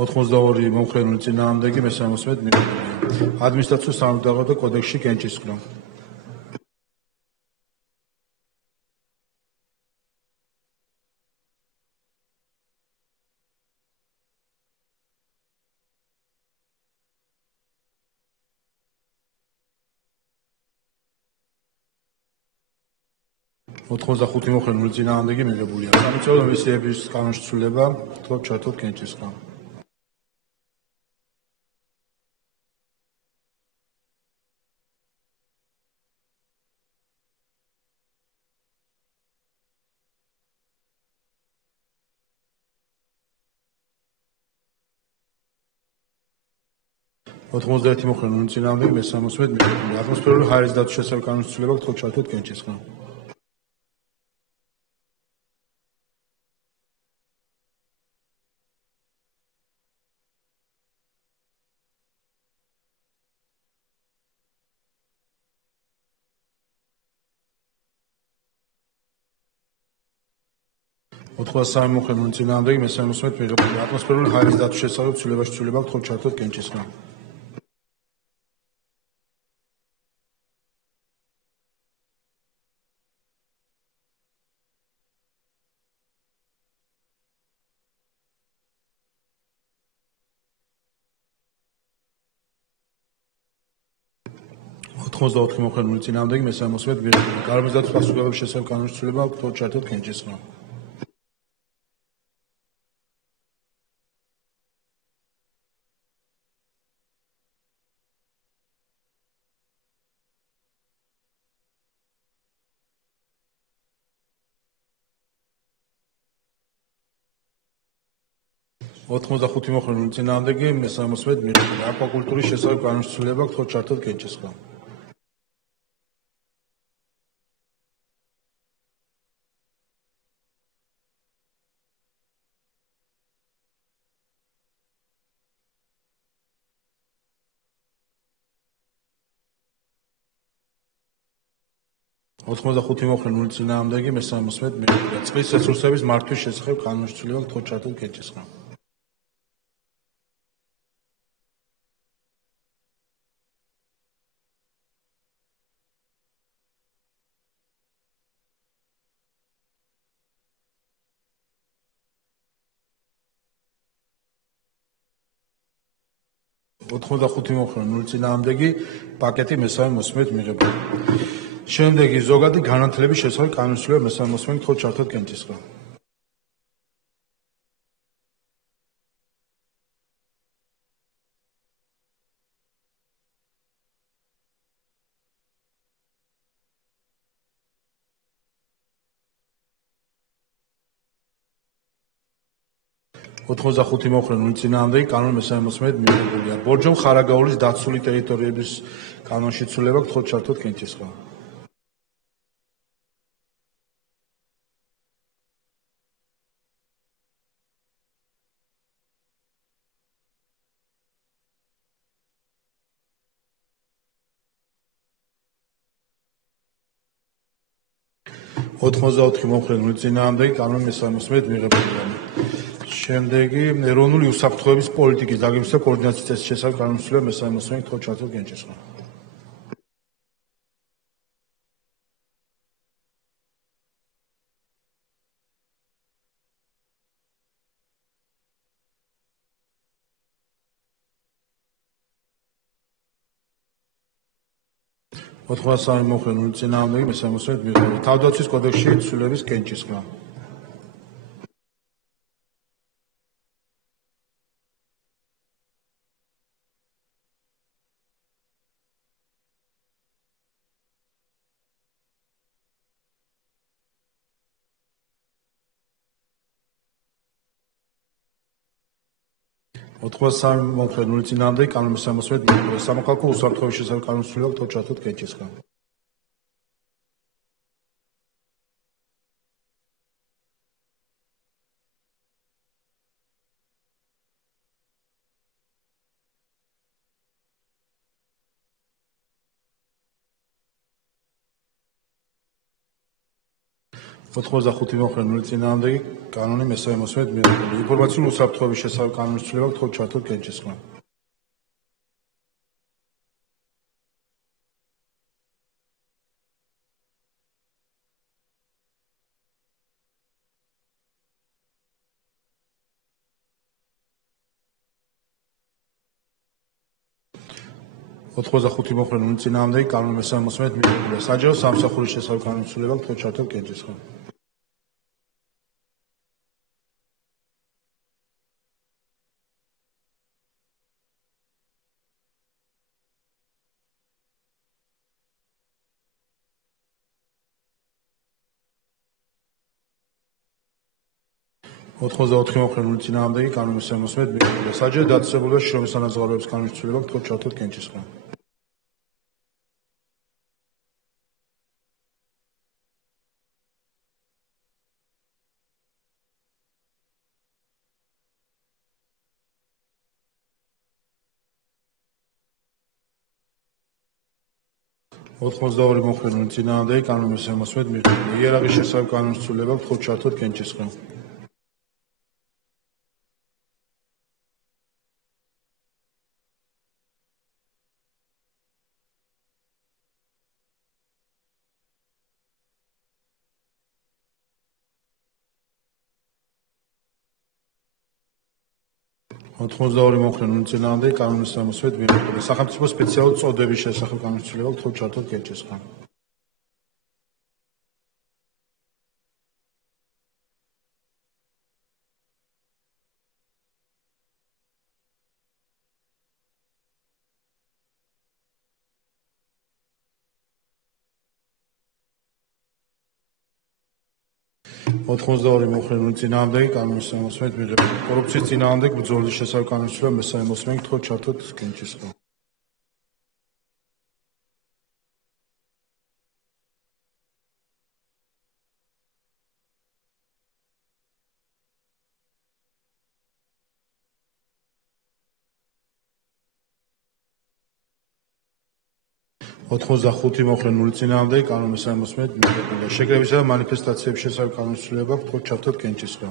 ოთხმოცდაორი მომხმარებელი წინააღმდეგი მესამე მოსმენით მიღებული. ადმინისტრაციულ სამართალდაღოთა კოდექსში კენჭისყრა. ოთხმოცდახუთი მომხმარებელი წინააღმდეგი მიღებულია. სამიწურულო მისიების კანონში ცვლილება თხოვთ ჩართოთ კენჭისყრა. ოთხმოცდაერთი მომხმარებელი წინააღმდეგი მესამე მოსმენით მიღებული. ატმოსფერული ჰაერის დაცვის შესახებ კანონის ცვლილება თხოვთ ჩართოთ კენჭისყრა. ოთხმოცდასამი მომხმარებელი წინააღმდეგი მესამე მოსმენით მიღებული. ატმოსფერული ჰაერის დაცვის შესახებ ცვლილებაში ცვლილება თხოვთ ჩართოთ კენჭისყრა. ოთხმოცდაოთხი მომხმარებელი წინააღმდეგი მესამე მოსმენით მიღებული. გარემოს დაცვის პასუხისმგებლობის შესახებ კანონის ცვლილება თხოვთ ჩართოთ კენჭისყრა. ოთხმოცდახუთი მომხმარებელი წინააღმდეგი მესამე მოსმენით მიღებული. აკვაკულტურის შესახებ კანონის ცვლილება თხოვთ ჩართოთ კენჭისყრა. ოთხმოცდახუთი მომხმარებელი წინააღმდეგი მესამე მოსმენით მიღებული. წყლის რესურსების მართვის შესახებ კანონის ცვლილება თხოვთ ჩართოთ კენჭისყრა. ოთხმოცდახუთი მომხმარებელი წინააღმდეგი პაკეტი მესამე მოსმენით მიღებული. შემდეგი ზოგადი განათლების შესახებ კანონმდებლობა მესამე მოსმენით ხო ჩართოთ კენჭისყრა. ოთხმოცდახუთი მოხრე 0 წინააღმდეგი კანონი მესამე მოსმენით მიღებულია. ბორჯომ ხარაგაულის დაცული ტერიტორიების კანონში ცვლილება გთხოვთ ჩართოთ კენჭისყრა. ოთხმოცდაოთხი მოხრე 0 წინააღმდეგი კანონი მესამე მოსმენით მიღებულია. შემდეგი ეროვნული უსაფრთხოების პოლიტიკის დაგეგმვის და კოორდინაციის წესის შესახებ კანონმდებლობა მესამე მოსმენით გთხოვთ ჩართოთ კენჭისყრა. ოთხმოცდასამი მოხრე 0 წინააღმდეგი მესამე მოსმენით მიღებულია. თავდაცვის კოდექსში ცვლილების კენჭისყრა. ოთხმოცდასამი მოხრე 0 წინააღმდეგი კანონი მესამე მოსმენით მიღებულია. სამოქალაქო უსაფრთხოების შესახებ კანონმდებლობა გთხოვთ ჩართოთ კენჭისყრა. ოთხმოცდახუთი მოხრე 0 წინააღმდეგი კანონი მესამე მოსმენით მიღებული. ინფორმაციული უსაფრთხოების შესახებ კანონმდებლობა გთხოვთ ჩართოთ კენჭისყრა. ოთხმოცდახუთი მოხრე 0 წინააღმდეგი კანონი მესამე მოსმენით მიღებულია. საჯარო სამსახურის შესახებ კანონმდებლობა გთხოვთ ჩართოთ კენჭისყრა. ოთხმოცდაოთხი მოხრე 0 წინააღმდეგი კანონი მესამე მოსმენით მიღებულია. საჯარო დაწესებულება შრომის ანაზღაურების კანონმდებლობა გთხოვთ ჩართოთ კენჭისყრა. ოთხმოცდაორი მოხრე 0 წინააღმდეგი კანონი მესამე მოსმენით მიღებულია. იერარქიის შესახებ კანონმდებლობა გთხოვთ ჩართოთ კენჭისყრა. ოთხმოცდაორი მოხრე 0 წინააღმდეგი კანონი მესამე მოსმენით მიღებულია. სახელმწიფო სპეციალური წოდების შესახებ კანონმდებლობა გთხოვთ ჩართოთ კენჭისყრა. ოთხმოცდაორი მოხრე 0 წინააღმდეგი კანონი მესამე მოსმენით მიღებული. კორუფციის წინააღმდეგ ბრძოლის შესახებ კანონმდებლობა მესამე მოსმენით გთხოვთ ჩართოთ კენჭისყრა. ოთხმოცდახუთი მოხრე 0 წინააღმდეგი კანონი მესამე მოსმენით მიღებულია. შეკრებისა და მანიფესტაციების შესახებ კანონმდებლობა გთხოვთ ჩართოთ კენჭისყრა.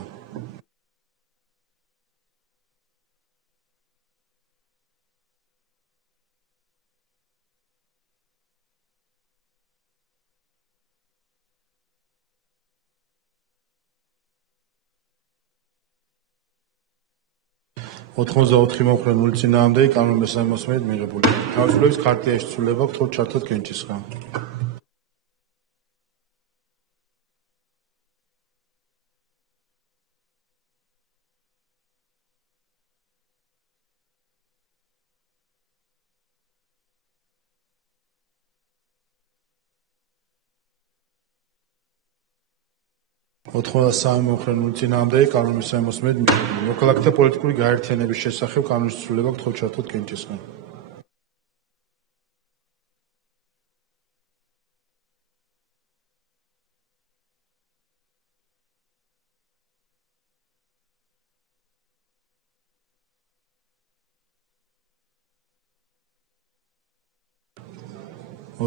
ოთხმოცდაოთხი მოხრე 0 წინააღმდეგი კანონი მესამე მოსმენით მიღებული. თავისუფლების ქარტიაში ცვლილება გთხოვთ ჩართოთ კენჭისყრა. 83 მომხრენული წინააღმდეგი კანონის მოსმენით მიღებული. მოქალაქეთა პოლიტიკური გაერთიანების შესახებ კანონის ცვლილება გთხოვთ ჩართოთ კენჭისყრა.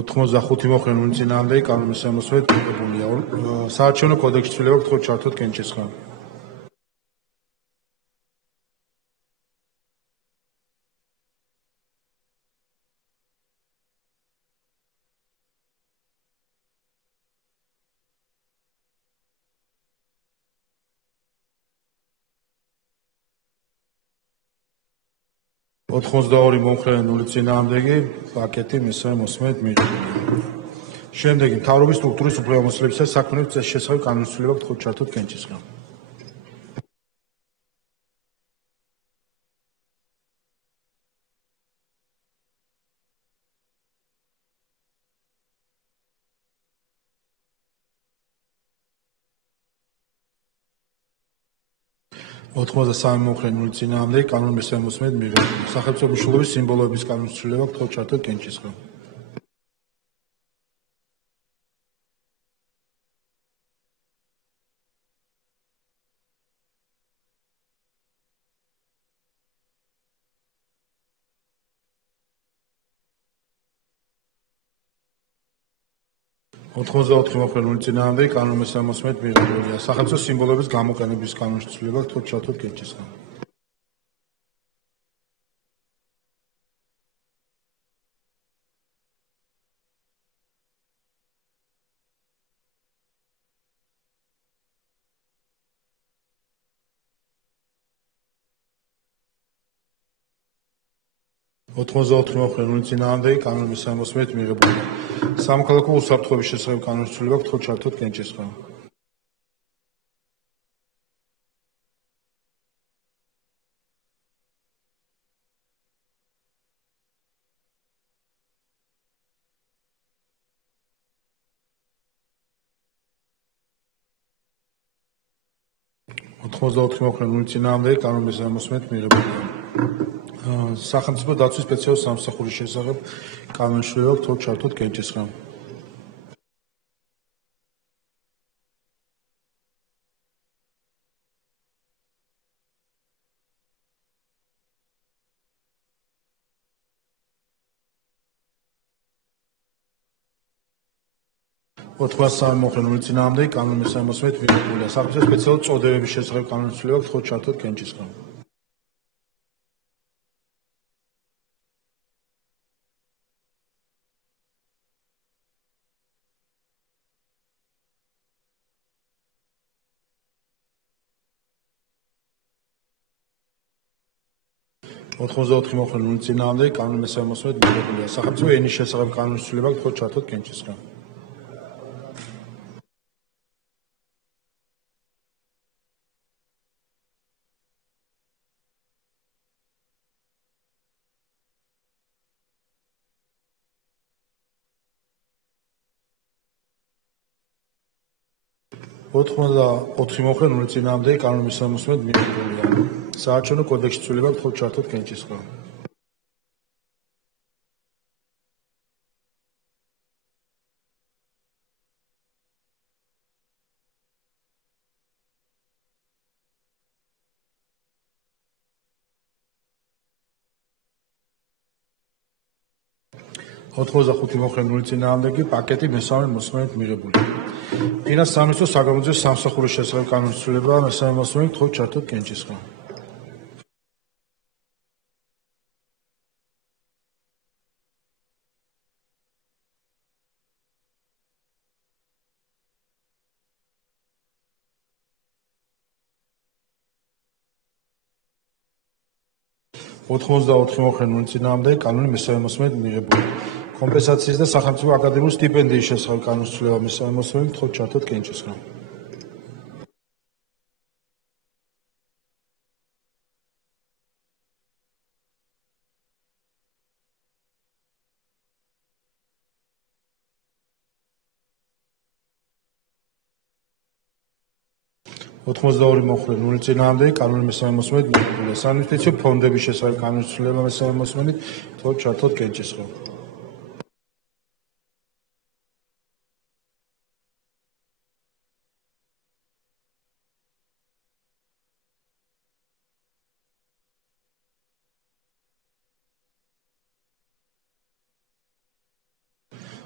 ოთხმოცდახუთი მომხრენული წინააღმდეგი კანონის მოსმენით მიღებულია. საარჩევნო კოდექსის ცვლილება გთხოვთ ჩართოთ კენჭისყრა. ოთხმოცდაორი მომხრენული წინააღმდეგი პაკეტი მესამე მოსმენით მიღებული. შემდეგი მთავრობის სტრუქტურის უფლებამოსილებისა და საქმიანობის წესის შესახებ კანონის ცვლილება გთხოვთ ჩართოთ კენჭისყრა. ოთხმოცდასამი მომხრენული წინააღმდეგი კანონის მესამე მოსმენით მიღებული. სახელმწიფო მნიშვნელობის სიმბოლოების კანონის ცვლილება გთხოვთ ჩართოთ კენჭისყრა. ოთხმოცდაოთხი მომხრენული წინააღმდეგი კანონის მესამე მოსმენით მიღებულია. სახელმწიფო სიმბოლოების გამოყენების კანონის ცვლილება გთხოვთ ჩართოთ კენჭისყრა. ოთხმოცდაოთხი მომხრენული წინააღმდეგი კანონის მესამე მოსმენით მიღებულია. სამოქალაქო უსაფრთხოების შესახებ კანონის ცვლილება გთხოვთ ჩართოთ კენჭისყრა. ოთხმოცდაოთხი მომხრენული წინააღმდეგი კანონის მესამე მოსმენით მიღებულია. სახელმწიფო დაცვის სპეციალური სამსახურის შესახებ კანონის ცვლილება გთხოვთ ჩართოთ კენჭისყრა. ოთხმოცდასამი მომხრენული წინააღმდეგი კანონის მესამე მოსმენით მიღებულია. სახელმწიფო სპეციალური წოდებების შესახებ კანონის ცვლილება გთხოვთ ჩართოთ კენჭისყრა. ოთხმოცდაოთხი მომხრენული წინააღმდეგი კანონის მესამე მოსმენით მიღებულია. სახელმწიფო ენის შესახებ კანონის ცვლილება გთხოვთ ჩართოთ კენჭისყრა. ოთხმოცდაოთხი მომხრენული წინააღმდეგი კანონის მესამე მოსმენით მიღებულია. საარჩევნო კოდექსის ცვლილება გთხოვთ ჩართოთ კენჭისყრა. ოთხმოცდახუთი მომხრენული წინააღმდეგი პაკეტი მესამე მოსმენით მიღებული. ფინანსთა სამინისტროს საგამოძიებო სამსახურის შესახებ კანონის ცვლილება მესამე მოსმენით გთხოვთ ჩართოთ კენჭისყრა. ოთხმოცდაოთხი მომხრენული წინააღმდეგი კანონის მესამე მოსმენით მიღებული. კომპენსაციის და სახელმწიფო აკადემიური სტიპენდიის შესახებ კანონის ცვლილება მესამე მოსმენით გთხოვთ ჩართოთ კენჭისყრა. 82 მომხრე 0 წინააღმდეგი კანონი მესამე მოსმენით მიღებულია. საინვესტიციო ფონდების შესახებ კანონის ცვლილება მესამე მოსმენით თქო ჩართოთ კენჭისყრა.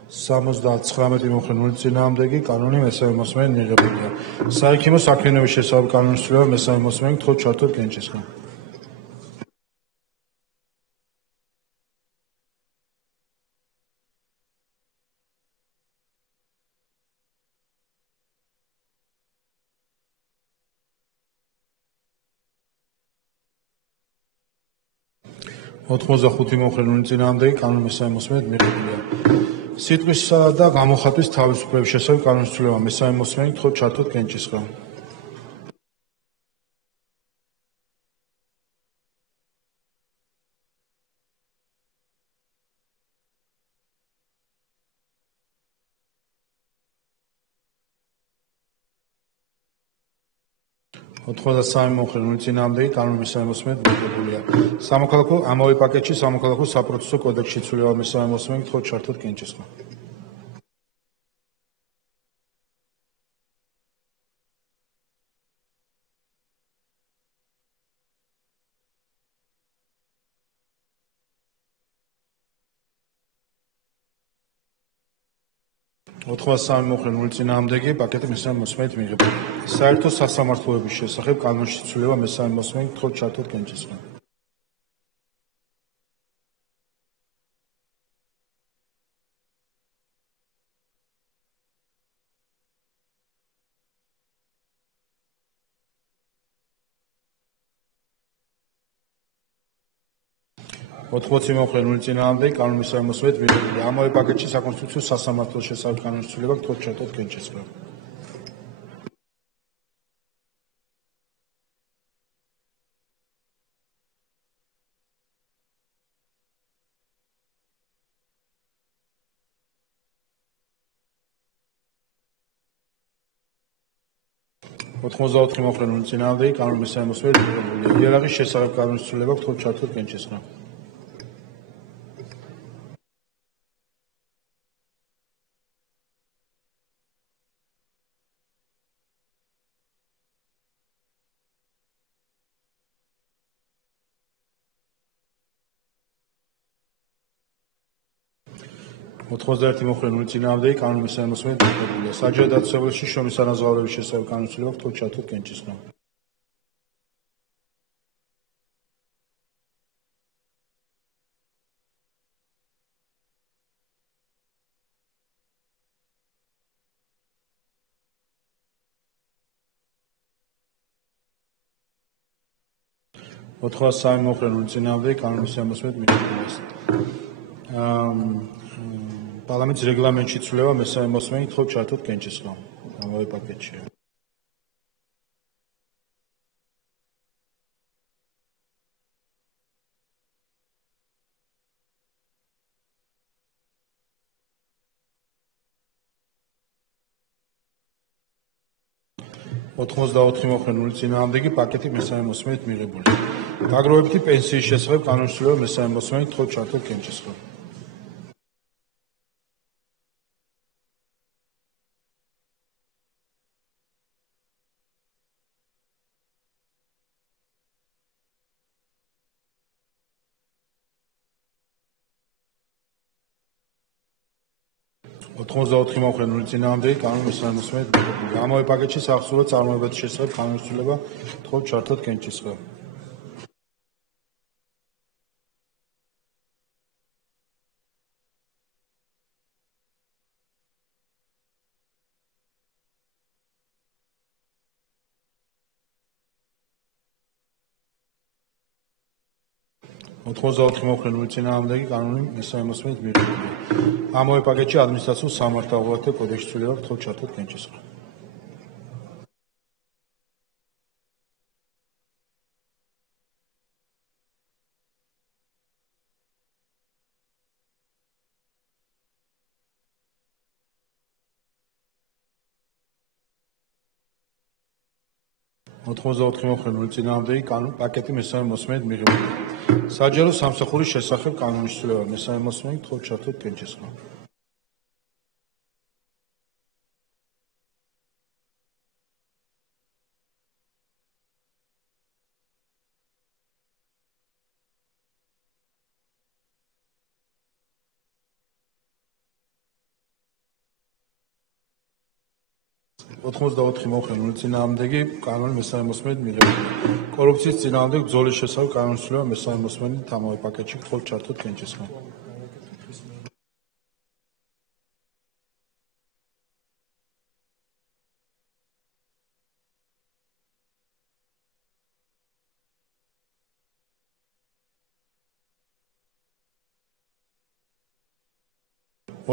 $79 მომხრე 0 წინააღმდეგი კანონი მესამე მოსმენით მიღებულია. საექიმო საქმიანობის შესახებ კანონის ცვლილება მესამე მოსმენით თქო ჩართოთ კენჭისყრა. $85 მომხრე 0 წინააღმდეგი კანონი მესამე მოსმენით მიღებულია. სიტყვისა და გამოხატვის თავისუფლების შესახებ კანონის ცვლილება მესამე მოსმენით თქო ჩართოთ კენჭისყრა. $83 მომხრე 0 წინააღმდეგი კანონი მესამე მოსმენით მიღებულია. სამოქალაქო ამავე პაკეტში სამოქალაქო საპროცესო კოდექსში ცვლილება მესამე მოსმენით თქო ჩართოთ კენჭისყრა. $83 მომხრე 0 წინააღმდეგი პაკეტი მესამე მოსმენით მიღებულია. საერთო სასამართლოების შესახებ კანონში ცვლილება მესამე მოსმენით თქო ჩართოთ კენჭისყრა. $80 მომხრე 0 წინააღმდეგი კანონი მესამე მოსმენით მიღებულია. ამავე პაკეტში საკონსტიტუციო სასამართლოს შესახებ კანონის ცვლილება თქო ჩართოთ კენჭისყრა. $84 მომხრე 0 წინააღმდეგი კანონი მესამე მოსმენით მიღებულია. იარაღის შესახებ კანონის ცვლილება თქო ჩართოთ კენჭისყრა. $91 მომხრე 0 წინააღმდეგი კანონი მესამე მოსმენით მიღებულია. საჯარო დაწესებულებაში შრომის ანაზღაურების შესახებ კანონის ცვლილება თქო ჩართოთ კენჭისყრა. $83 მომხრე 0 წინააღმდეგი კანონი მესამე მოსმენით მიღებულია. პარლამენტის რეგლამენტში ცვლილება მესამე მოსმენით თქო ჩართოთ კენჭისყრა. ამავე პაკეტში. $84 მომხრე 0 წინააღმდეგი პაკეტი მესამე მოსმენით მიღებულია. დაგროვებითი პენსიის შესახებ კანონის ცვლილება მესამე მოსმენით თქო ჩართოთ კენჭისყრა. $84 მომხრე 0 წინააღმდეგი კანონი მესამე მოსმენით მიღებულია. ამავე პაკეტში საახსოვრო წარმოებათა შესახებ კანონის ცვლილება თქო ჩართოთ კენჭისყრა. $84 მომხრე 0 წინააღმდეგი კანონი მესამე მოსმენით მიღებულია. ამავე პაკეტში ადმინისტრაციულ სამართალდამცავთა კოდექსში ცვლილება თქო ჩართოთ კენჭისყრა. 84 მომხრე 0 წინააღმდეგი კანონ პაკეტი მესამე მოსმენით მიღებული. საჯარო სამსახურის შესახებ კანონის ცვლილება მესამე მოსმენით თხოვთ ჩართოთ კენჭისყრა. ოთხმოცდაოთხი მომხრე 0 წინააღმდეგი კანონი მესამე მოსმენით მიღებული. კორუფციის წინააღმდეგ ბრძოლის შესახებ კანონის ცვლილება მესამე მოსმენით ამავე პაკეტში თხოვთ ჩართოთ კენჭისყრა.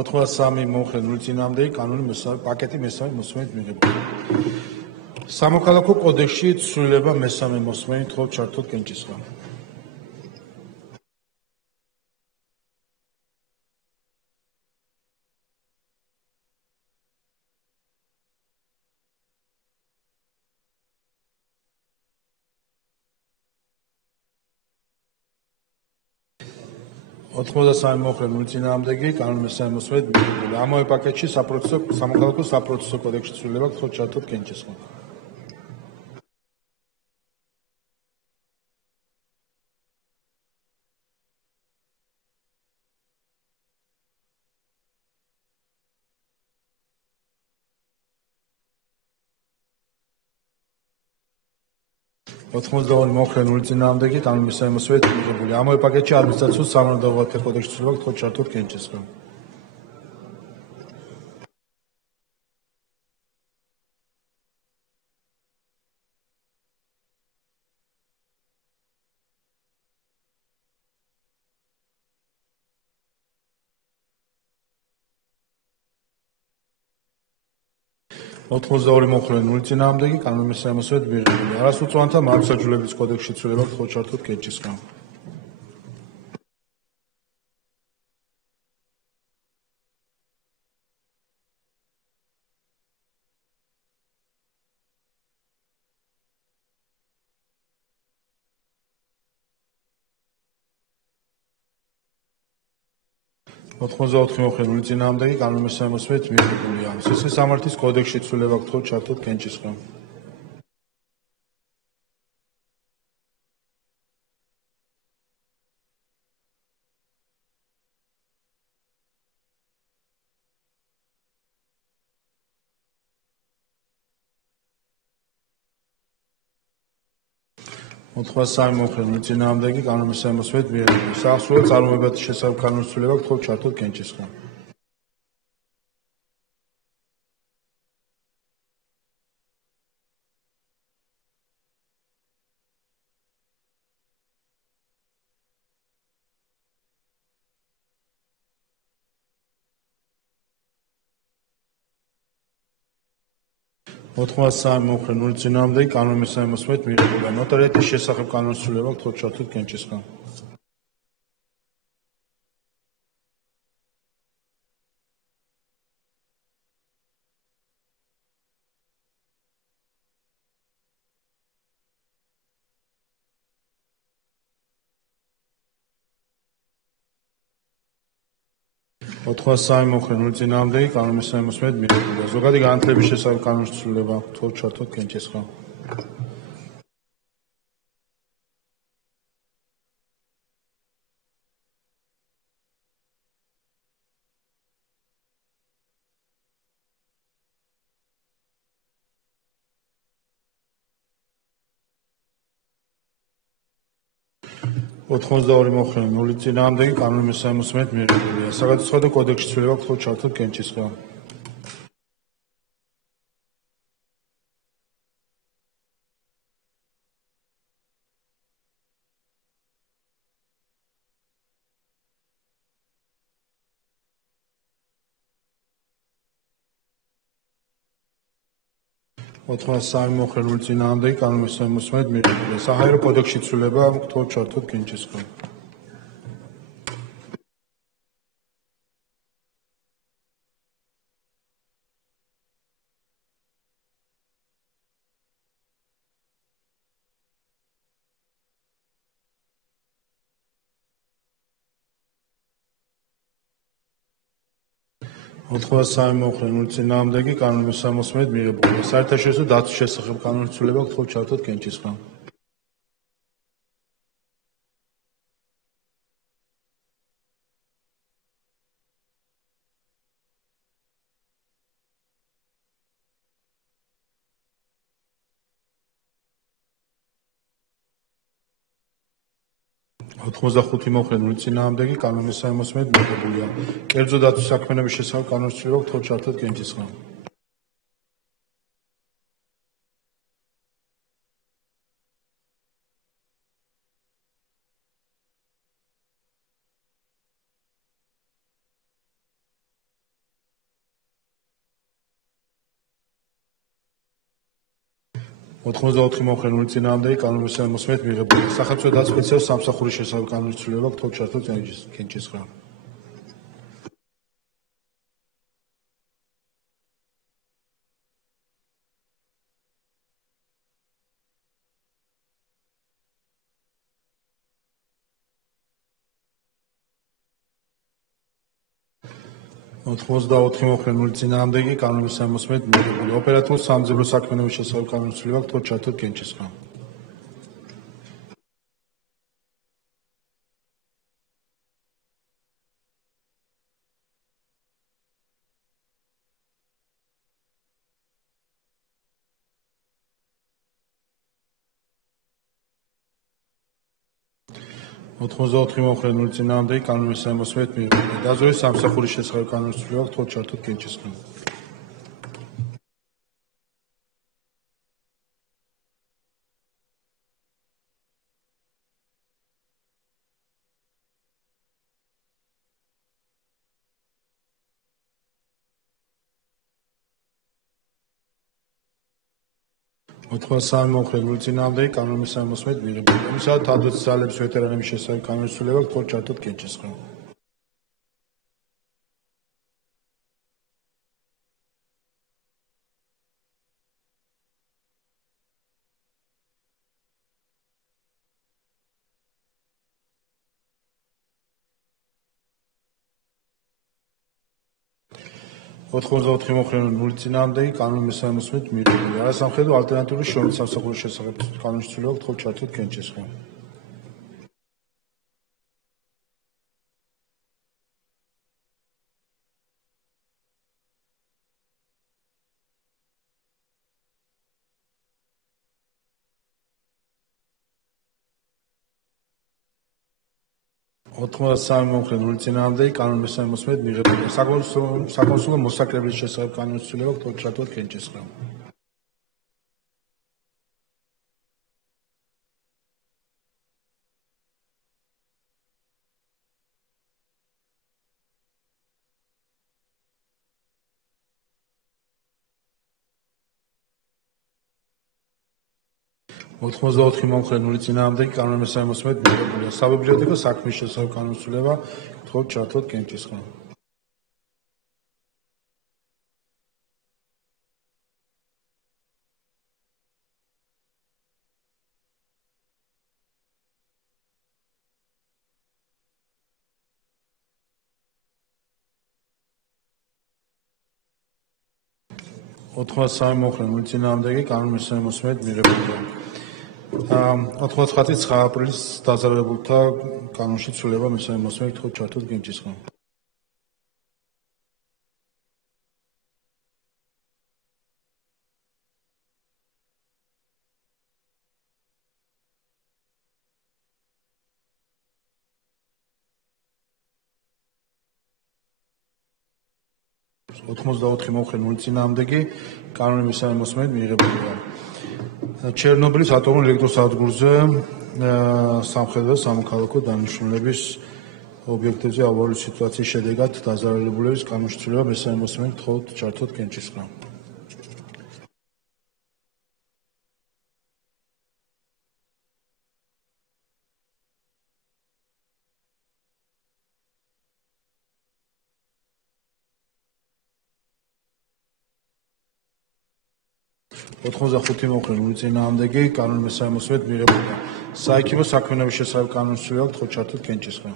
ოთხმოცდასამი მომხრე 0 წინააღმდეგი კანონი მესამე პაკეტი მესამე მოსმენით მიღებული. სამოქალაქო კოდექსში ცვლილება მესამე მოსმენით თხოვთ ჩართოთ კენჭისყრა. ოთხმოცდასამი მომხრე 0 წინააღმდეგი კანონი მესამე მოსმენით მიღებული. ამავე პაკეტში სამოქალაქო საპროცესო კოდექსში ცვლილება თხოვთ ჩართოთ კენჭისყრა. ოთხმოცდაორი მომხრე 0 წინააღმდეგი კანონი მესამე მოსმენით მიღებული. ამავე პაკეტში ადმინისტრაციულ სამართლებრივ კოდექსში ცვლილება თხოვთ ჩართოთ კენჭისყრა. ოთხმოცდაორი მომხრე 0 წინააღმდეგი კანონი მესამე მოსმენით მიღებული. არასრულწლოვანთა მარცხსაჯულების კოდექსში ცვლილება თხოვთ ჩართოთ კენჭისყრა. ოთხმოცდაოთხი მომხრე 0 წინააღმდეგი კანონი მესამე მოსმენით მიღებულია. სისხლის სამართლის კოდექსში ცვლილება თხოვთ ჩართოთ კენჭისყრა. ოთხმოცდასამი მომხრე 0 წინააღმდეგი კანონი მესამე მოსმენით მიღებული. საახსოვრო წარმოებათა შესახებ კანონის ცვლილება თხოვთ ჩართოთ კენჭისყრა. ოთხმოცდასამი მომხრე 0 წინააღმდეგი კანონი მესამე მოსმენით მიღებული. ნოტარიატის შესახებ კანონის ცვლილება თხოვთ ჩართოთ კენჭისყრა. ოთხმოცდასამი მომხრე 0 წინააღმდეგი კანონი მესამე მოსმენით მიღებული. ზოგადი განათლების შესახებ კანონის ცვლილება თხოვთ ჩართოთ კენჭისყრა. ოთხმოცდაორი მომხრე 0 წინააღმდეგი კანონი მესამე მოსმენით მიღებულია. საგადასახადო კოდექსში ცვლილება თხოვთ ჩართოთ კენჭისყრა. ოთხმოცდასამი მომხრე 0 წინააღმდეგი კანონი მესამე მოსმენით მიღებულია. საჰაერო კოდექსში ცვლილება თხოვთ ჩართოთ კენჭისყრა. 83 მოხდენილი წინააღმდეგი კანონის 60 მიღებულია. საერთაშორისო დაცვის შესახებ კანონის ცვლილება გთხოვთ ჩართოთ კენჭისყრა. ოთხმოცდახუთი მოხდენილი წინააღმდეგი კანონის 60 მიღებულია. კერძო დაცვის საქმიანობის შესახებ კანონის ცვლილება გთხოვთ ჩართოთ კენჭისყრა. ოთხმოცდაოთხი მოხდენილი წინააღმდეგი კანონის 60 მიღებულია. სახელმწიფო დაწესებულ სამსახურის შესახებ კანონის ცვლილება გთხოვთ ჩართოთ კენჭისყრა. ოთხმოცდაოთხი მოხდენილი წინააღმდეგი კანონის 60 მიღებულია. ოპერატიულ სამძებნო საქმიანობის შესახებ კანონის ცვლილება გთხოვთ ჩართოთ კენჭისყრა. ოთხმოცდაოთხი მოხდენილი წინააღმდეგი კანონის 60 მიღებულია. დაზვერვის სამსახურის შესახებ კანონის ცვლილება გთხოვთ ჩართოთ კენჭისყრა. ოთხმოცდასამი მოხდენილი წინააღმდეგი კანონის 60 მიღებულია. იმისა თავდაცვის ძალების ვეტერანების შესახებ კანონის ცვლილება გთხოვთ ჩართოთ კენჭისყრა. ოთხმოცდაოთხი მოხდენილი წინააღმდეგი კანონის 60 მიღებულია. არასამხედრო ალტერნატიული შრომის სამსახურის შესახებ კანონის ცვლილება გთხოვთ ჩართოთ კენჭისყრა. ოთხმოცდასამი მოხდენილი წინააღმდეგი კანონის 60 მიღებულია. საკონსულო მოსაკრებლის შესახებ კანონის ცვლილება გთხოვთ ჩართოთ კენჭისყრა. ოთხმოცდაოთხი მოხდენილი წინააღმდეგი კანონის 60 მიღებულია. საბიბლიოთეკო საქმის შესახებ კანონის ცვლილება გთხოვთ ჩართოთ კენჭისყრა. ოთხმოცდასამი მოხდენილი წინააღმდეგი კანონის 60 მიღებულია. 99 აპრილის დაზარალებულთა კანონში ცვლილება მესამე მოსმენით გთხოვთ ჩართოთ კენჭისყრა. ოთხმოცდაოთხი მოხდენილი წინააღმდეგი კანონის მესამე მოსმენით მიღებულია. ჩერნობილის ატომურ ელექტროსადგურზე სამხედრო სამოქალაქო დანიშნულების ობიექტებზე ავარიული სიტუაციის შედეგად დაზარალებულების კანონში ცვლილება მესამე მოსმენით გთხოვთ ჩართოთ კენჭისყრა. ოთხმოცდახუთი მოხდენილი წინააღმდეგი კანონის მესამე მოსმენით მიღებულია. საექიმო საქმიანობის შესახებ კანონის ცვლილება გთხოვთ ჩართოთ კენჭისყრა.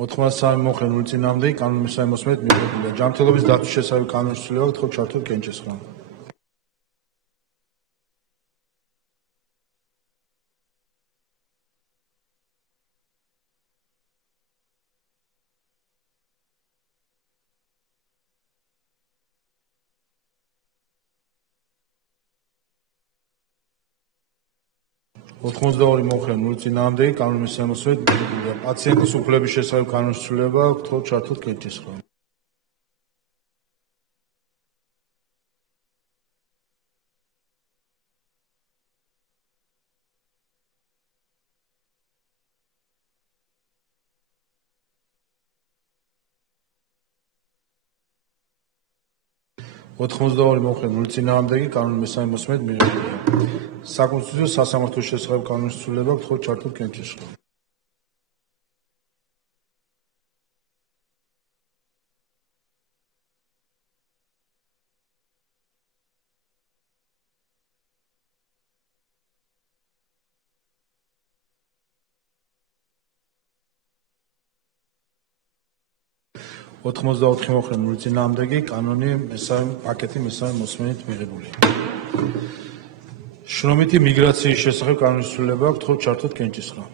83 მოხენული წინააღმდეგი კანონის მესამე მოსმენით მიღებულია. ჯანმრთელობის დაცვის შესახებ კანონის ცვლილება გთხოვთ ჩართოთ კენჭისყრა. ოთხმოცდაორი მოხენული წინააღმდეგი კანონის მესამე მოსმენით მიღებულია. პაციენტის უფლების შესახებ კანონის ცვლილება გთხოვთ ჩართოთ კენჭისყრა. ოთხმოცდაორი მოხენული წინააღმდეგი კანონის მესამე მოსმენით მიღებულია. საკონსტიტუციო სასამართლოს შესახებ კანონის ცვლილება გთხოვთ ჩართოთ კენჭისყრა. ოთხმოცდაოთხი მოხენული წინააღმდეგი კანონი პაკეტი მესამე მოსმენით მიღებულია. შრომითი მიგრაციის შესახებ კანონის ცვლილება გთხოვთ ჩართოთ კენჭისყრა.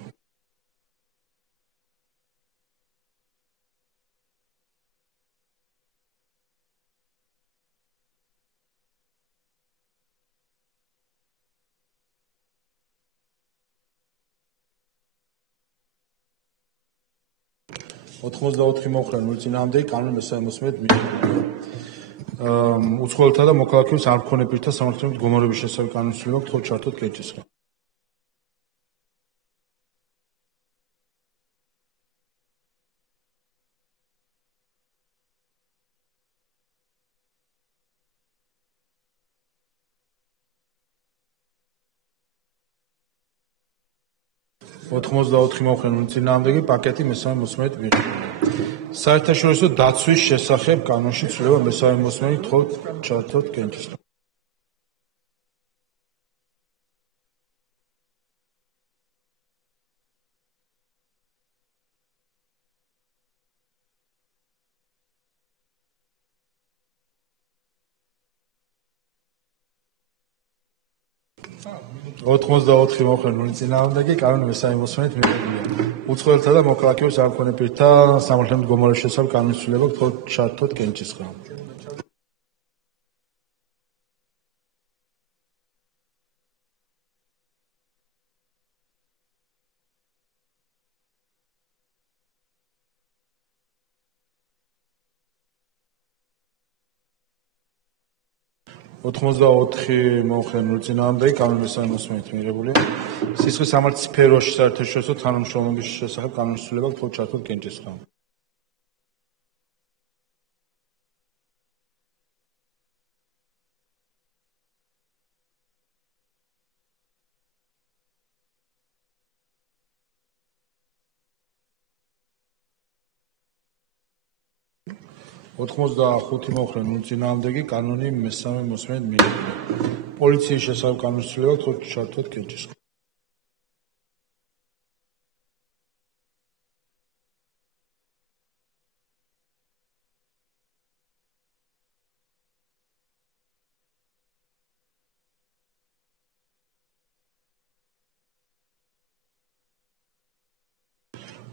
ოთხმოცდაოთხი მოხენული წინააღმდეგი კანონის მესამე მოსმენით მიღებულია. უცხოელთა და მოქალაქეების არ მქონე პირთა სამართლებრივი მდგომარეობის შესახებ კანონის ცვლილება გთხოვთ ჩართოთ კენჭისყრა. ოთხმოცდაოთხი მოხენული წინააღმდეგი პაკეტი მესამე მოსმენით მიღებულია. საერთაშორისო დაცვის შესახებ კანონში ცვლილება მესამე მოსმენით გთხოვთ ჩართოთ კენჭისყრა. ოთხმოცდაოთხი მოხენული წინააღმდეგი კანონის მესამე მოსმენით მიღებულია. უცხოელთა და მოქალაქეობის არ მქონე პირთა სამართლებრივი მდგომარეობის შესახებ კანონის ცვლილება გთხოვთ ჩართოთ კენჭისყრა. ოთხმოცდაოთხი მოხენული წინააღმდეგი კანონის მესამე მოსმენით მიღებულია. სისხლის სამართლის სფეროში საერთაშორისო თანამშრომლობის შესახებ კანონის ცვლილება გთხოვთ ჩართოთ კენჭისყრა. ოთხმოცდახუთი მოხენული წინააღმდეგი კანონის მესამე მოსმენით მიღებულია. პოლიციის შესახებ კანონის ცვლილება გთხოვთ ჩართოთ კენჭისყრა.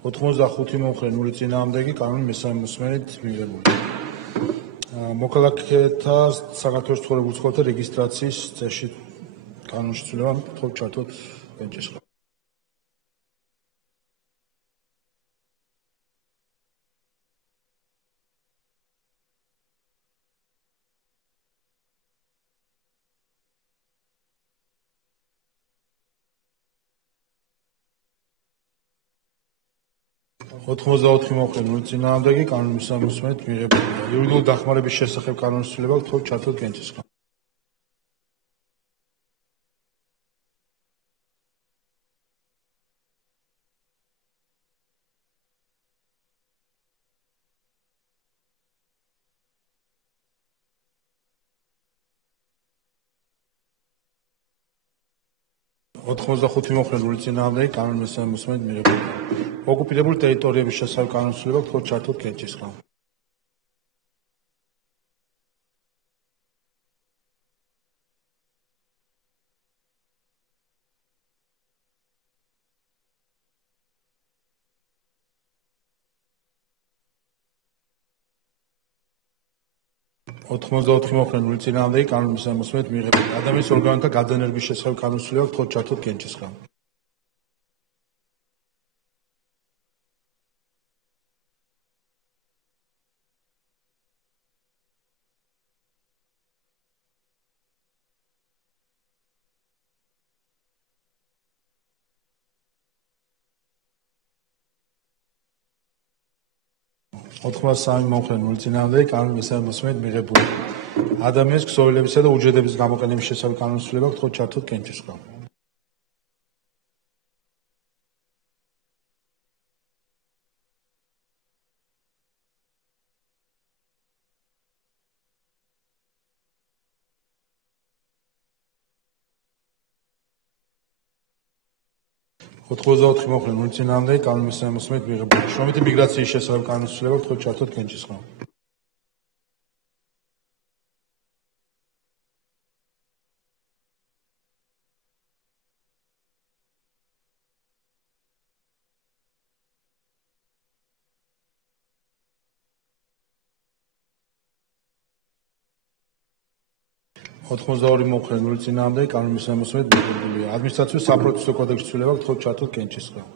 ოთხმოცდახუთი მოხენული წინააღმდეგი კანონის მესამე მოსმენით მიღებულია. მოქალაქეთა საქართველოს ცხოვრებულ უცხოელთა რეგისტრაციის წესში კანონში ცვლილება გთხოვთ ჩართოთ კენჭისყრა. ოთხმოცდაოთხი მოხენული წინააღმდეგი კანონის მესამე მოსმენით მიღებულია. იურიდიული დახმარების შესახებ კანონის ცვლილება გთხოვთ ჩართოთ კენჭისყრა. ოთხმოცდახუთი მოხენული წინააღმდეგი კანონის მესამე მოსმენით მიღებულია. ოკუპირებული ტერიტორიების შესახებ კანონმდებლობა გთხოვთ ჩართოთ კენჭისყრა. ოთხმოცდაოთხი მოხდენილი წინააღმდეგი კანონის მოსმენით მიიღებული ადამიანის ორგანოთა გადანერგვის შესახებ კანონმდებლობა გთხოვთ ჩართოთ კენჭისყრა. ოთხმოცდასამი მომხდენილი წინააღმდეგი კანონის მოსმენით მიიღებული ადამიანის ქსოვილებისა და უჯრედების გამოყენების შესახებ კანონმდებლობა გთხოვთ ჩართოთ კენჭისყრა. ოთხმოცდაოთხი მომხდენილი წინააღმდეგი კანონის მოსმენით მიიღებული შრომითი მიგრაციის შესახებ კანონმდებლობა გთხოვთ ჩართოთ კენჭისყრა. ოთხმოცდაორი მომხდენილი წინააღმდეგი კანონის მოსმენით მიიღებული ადმინისტრაციული საპროცესო კოდექსის ცვლილება გთხოვთ ჩართოთ კენჭისყრა.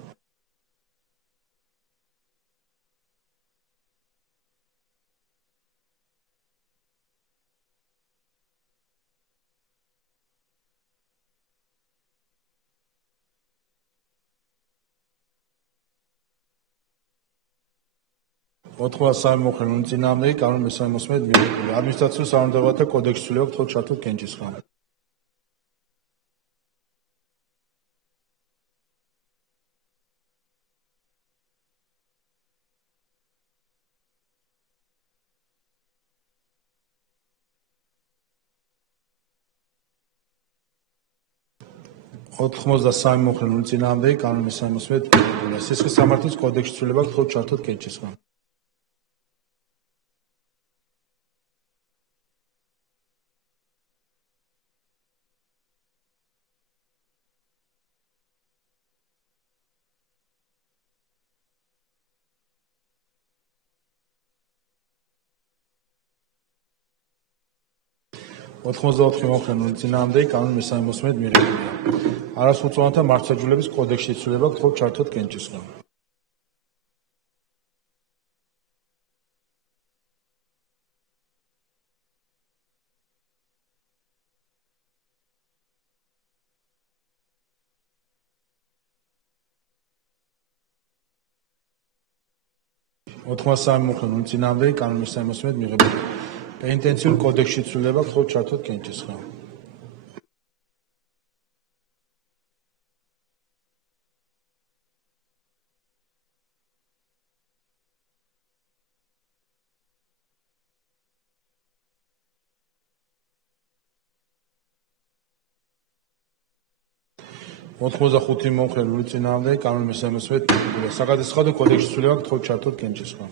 ოთხმოცდასამი მომხდენილი წინააღმდეგი კანონის მოსმენით მიიღებული ადმინისტრაციული სამართლებრივთა კოდექსის ცვლილება გთხოვთ ჩართოთ კენჭისყრა. ოთხმოცდასამი მომხდენილი წინააღმდეგი კანონის მოსმენით მიიღებული სისხლის სამართლის კოდექსის ცვლილება გთხოვთ ჩართოთ კენჭისყრა. ოთხმოცდაოთხი მომხდენილი წინააღმდეგი კანონის მოსმენით მიიღებული არასრულწლოვანთა მართლმსაჯულების კოდექსის ცვლილება გთხოვთ ჩართოთ კენჭისყრა. ოთხმოცდასამი მომხდენილი წინააღმდეგი კანონის მოსმენით მიიღებული პენიტენციური კოდექსის ცვლილება გთხოვთ ჩართოთ კენჭისყრა. ოთხმოცდახუთი მომხდენილი წინააღმდეგი კანონის მოსმენით მიიღებული საგადასახადო კოდექსის ცვლილება გთხოვთ ჩართოთ კენჭისყრა.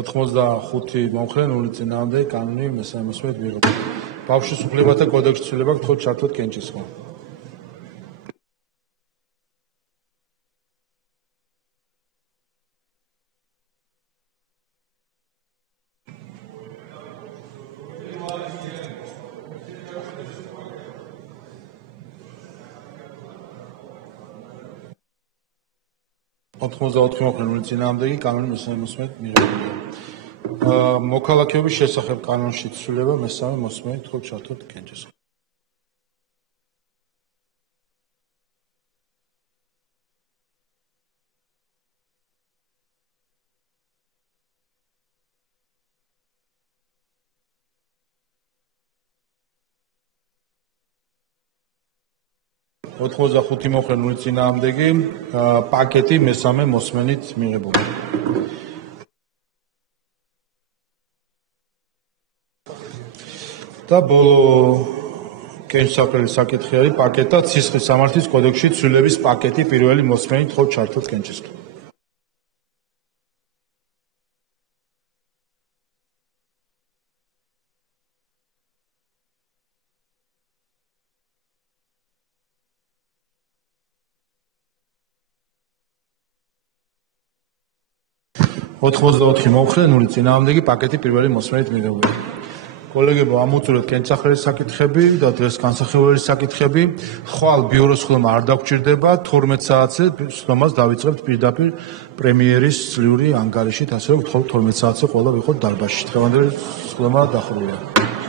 ოთხმოცდახუთი მომხდენილი წინააღმდეგი კანონის მოსმენით მიიღებული ბავშვის უფლებათა კოდექსის ცვლილება გთხოვთ ჩართოთ კენჭისყრა. ოთხმოცდაოთხი მომხდენილი წინააღმდეგი კანონის მოსმენით მიიღებული მოქალაქეობის შესახებ კანონში ცვლილება მესამე მოსმენით გთხოვთ ჩართოთ კენჭისყრა. 85 მოხრე 0 წინააღმდეგი პაკეტი მესამე მოსმენით მიღებული. და ბოლო კენჭისაფრელი საკითხი არის პაკეტა ცისხლის სამართლის კოდექსში ცვლილების პაკეტი პირველი მოსმენით ხო ჩართოთ კენჭისყრით. ოთხმოცდაოთხი მოხრე 0 წინააღმდეგი პაკეტი პირველი მოსმენით მიღებული. კოლეგებო, ამოწურეთ კენჭისახელის საკითხები და დღეს განსახილველი საკითხები. ხვალ ბიუროს ხლომა არ დაგჭირდება 12 საათზე ხლომას დავიწყებთ პირდაპირ პრემიერის წლიური ანგარიშით, ასე რომ 12 საათზე ყველა ვიყოთ დარბაზში. დღევანდელი ხლომა დახურულია.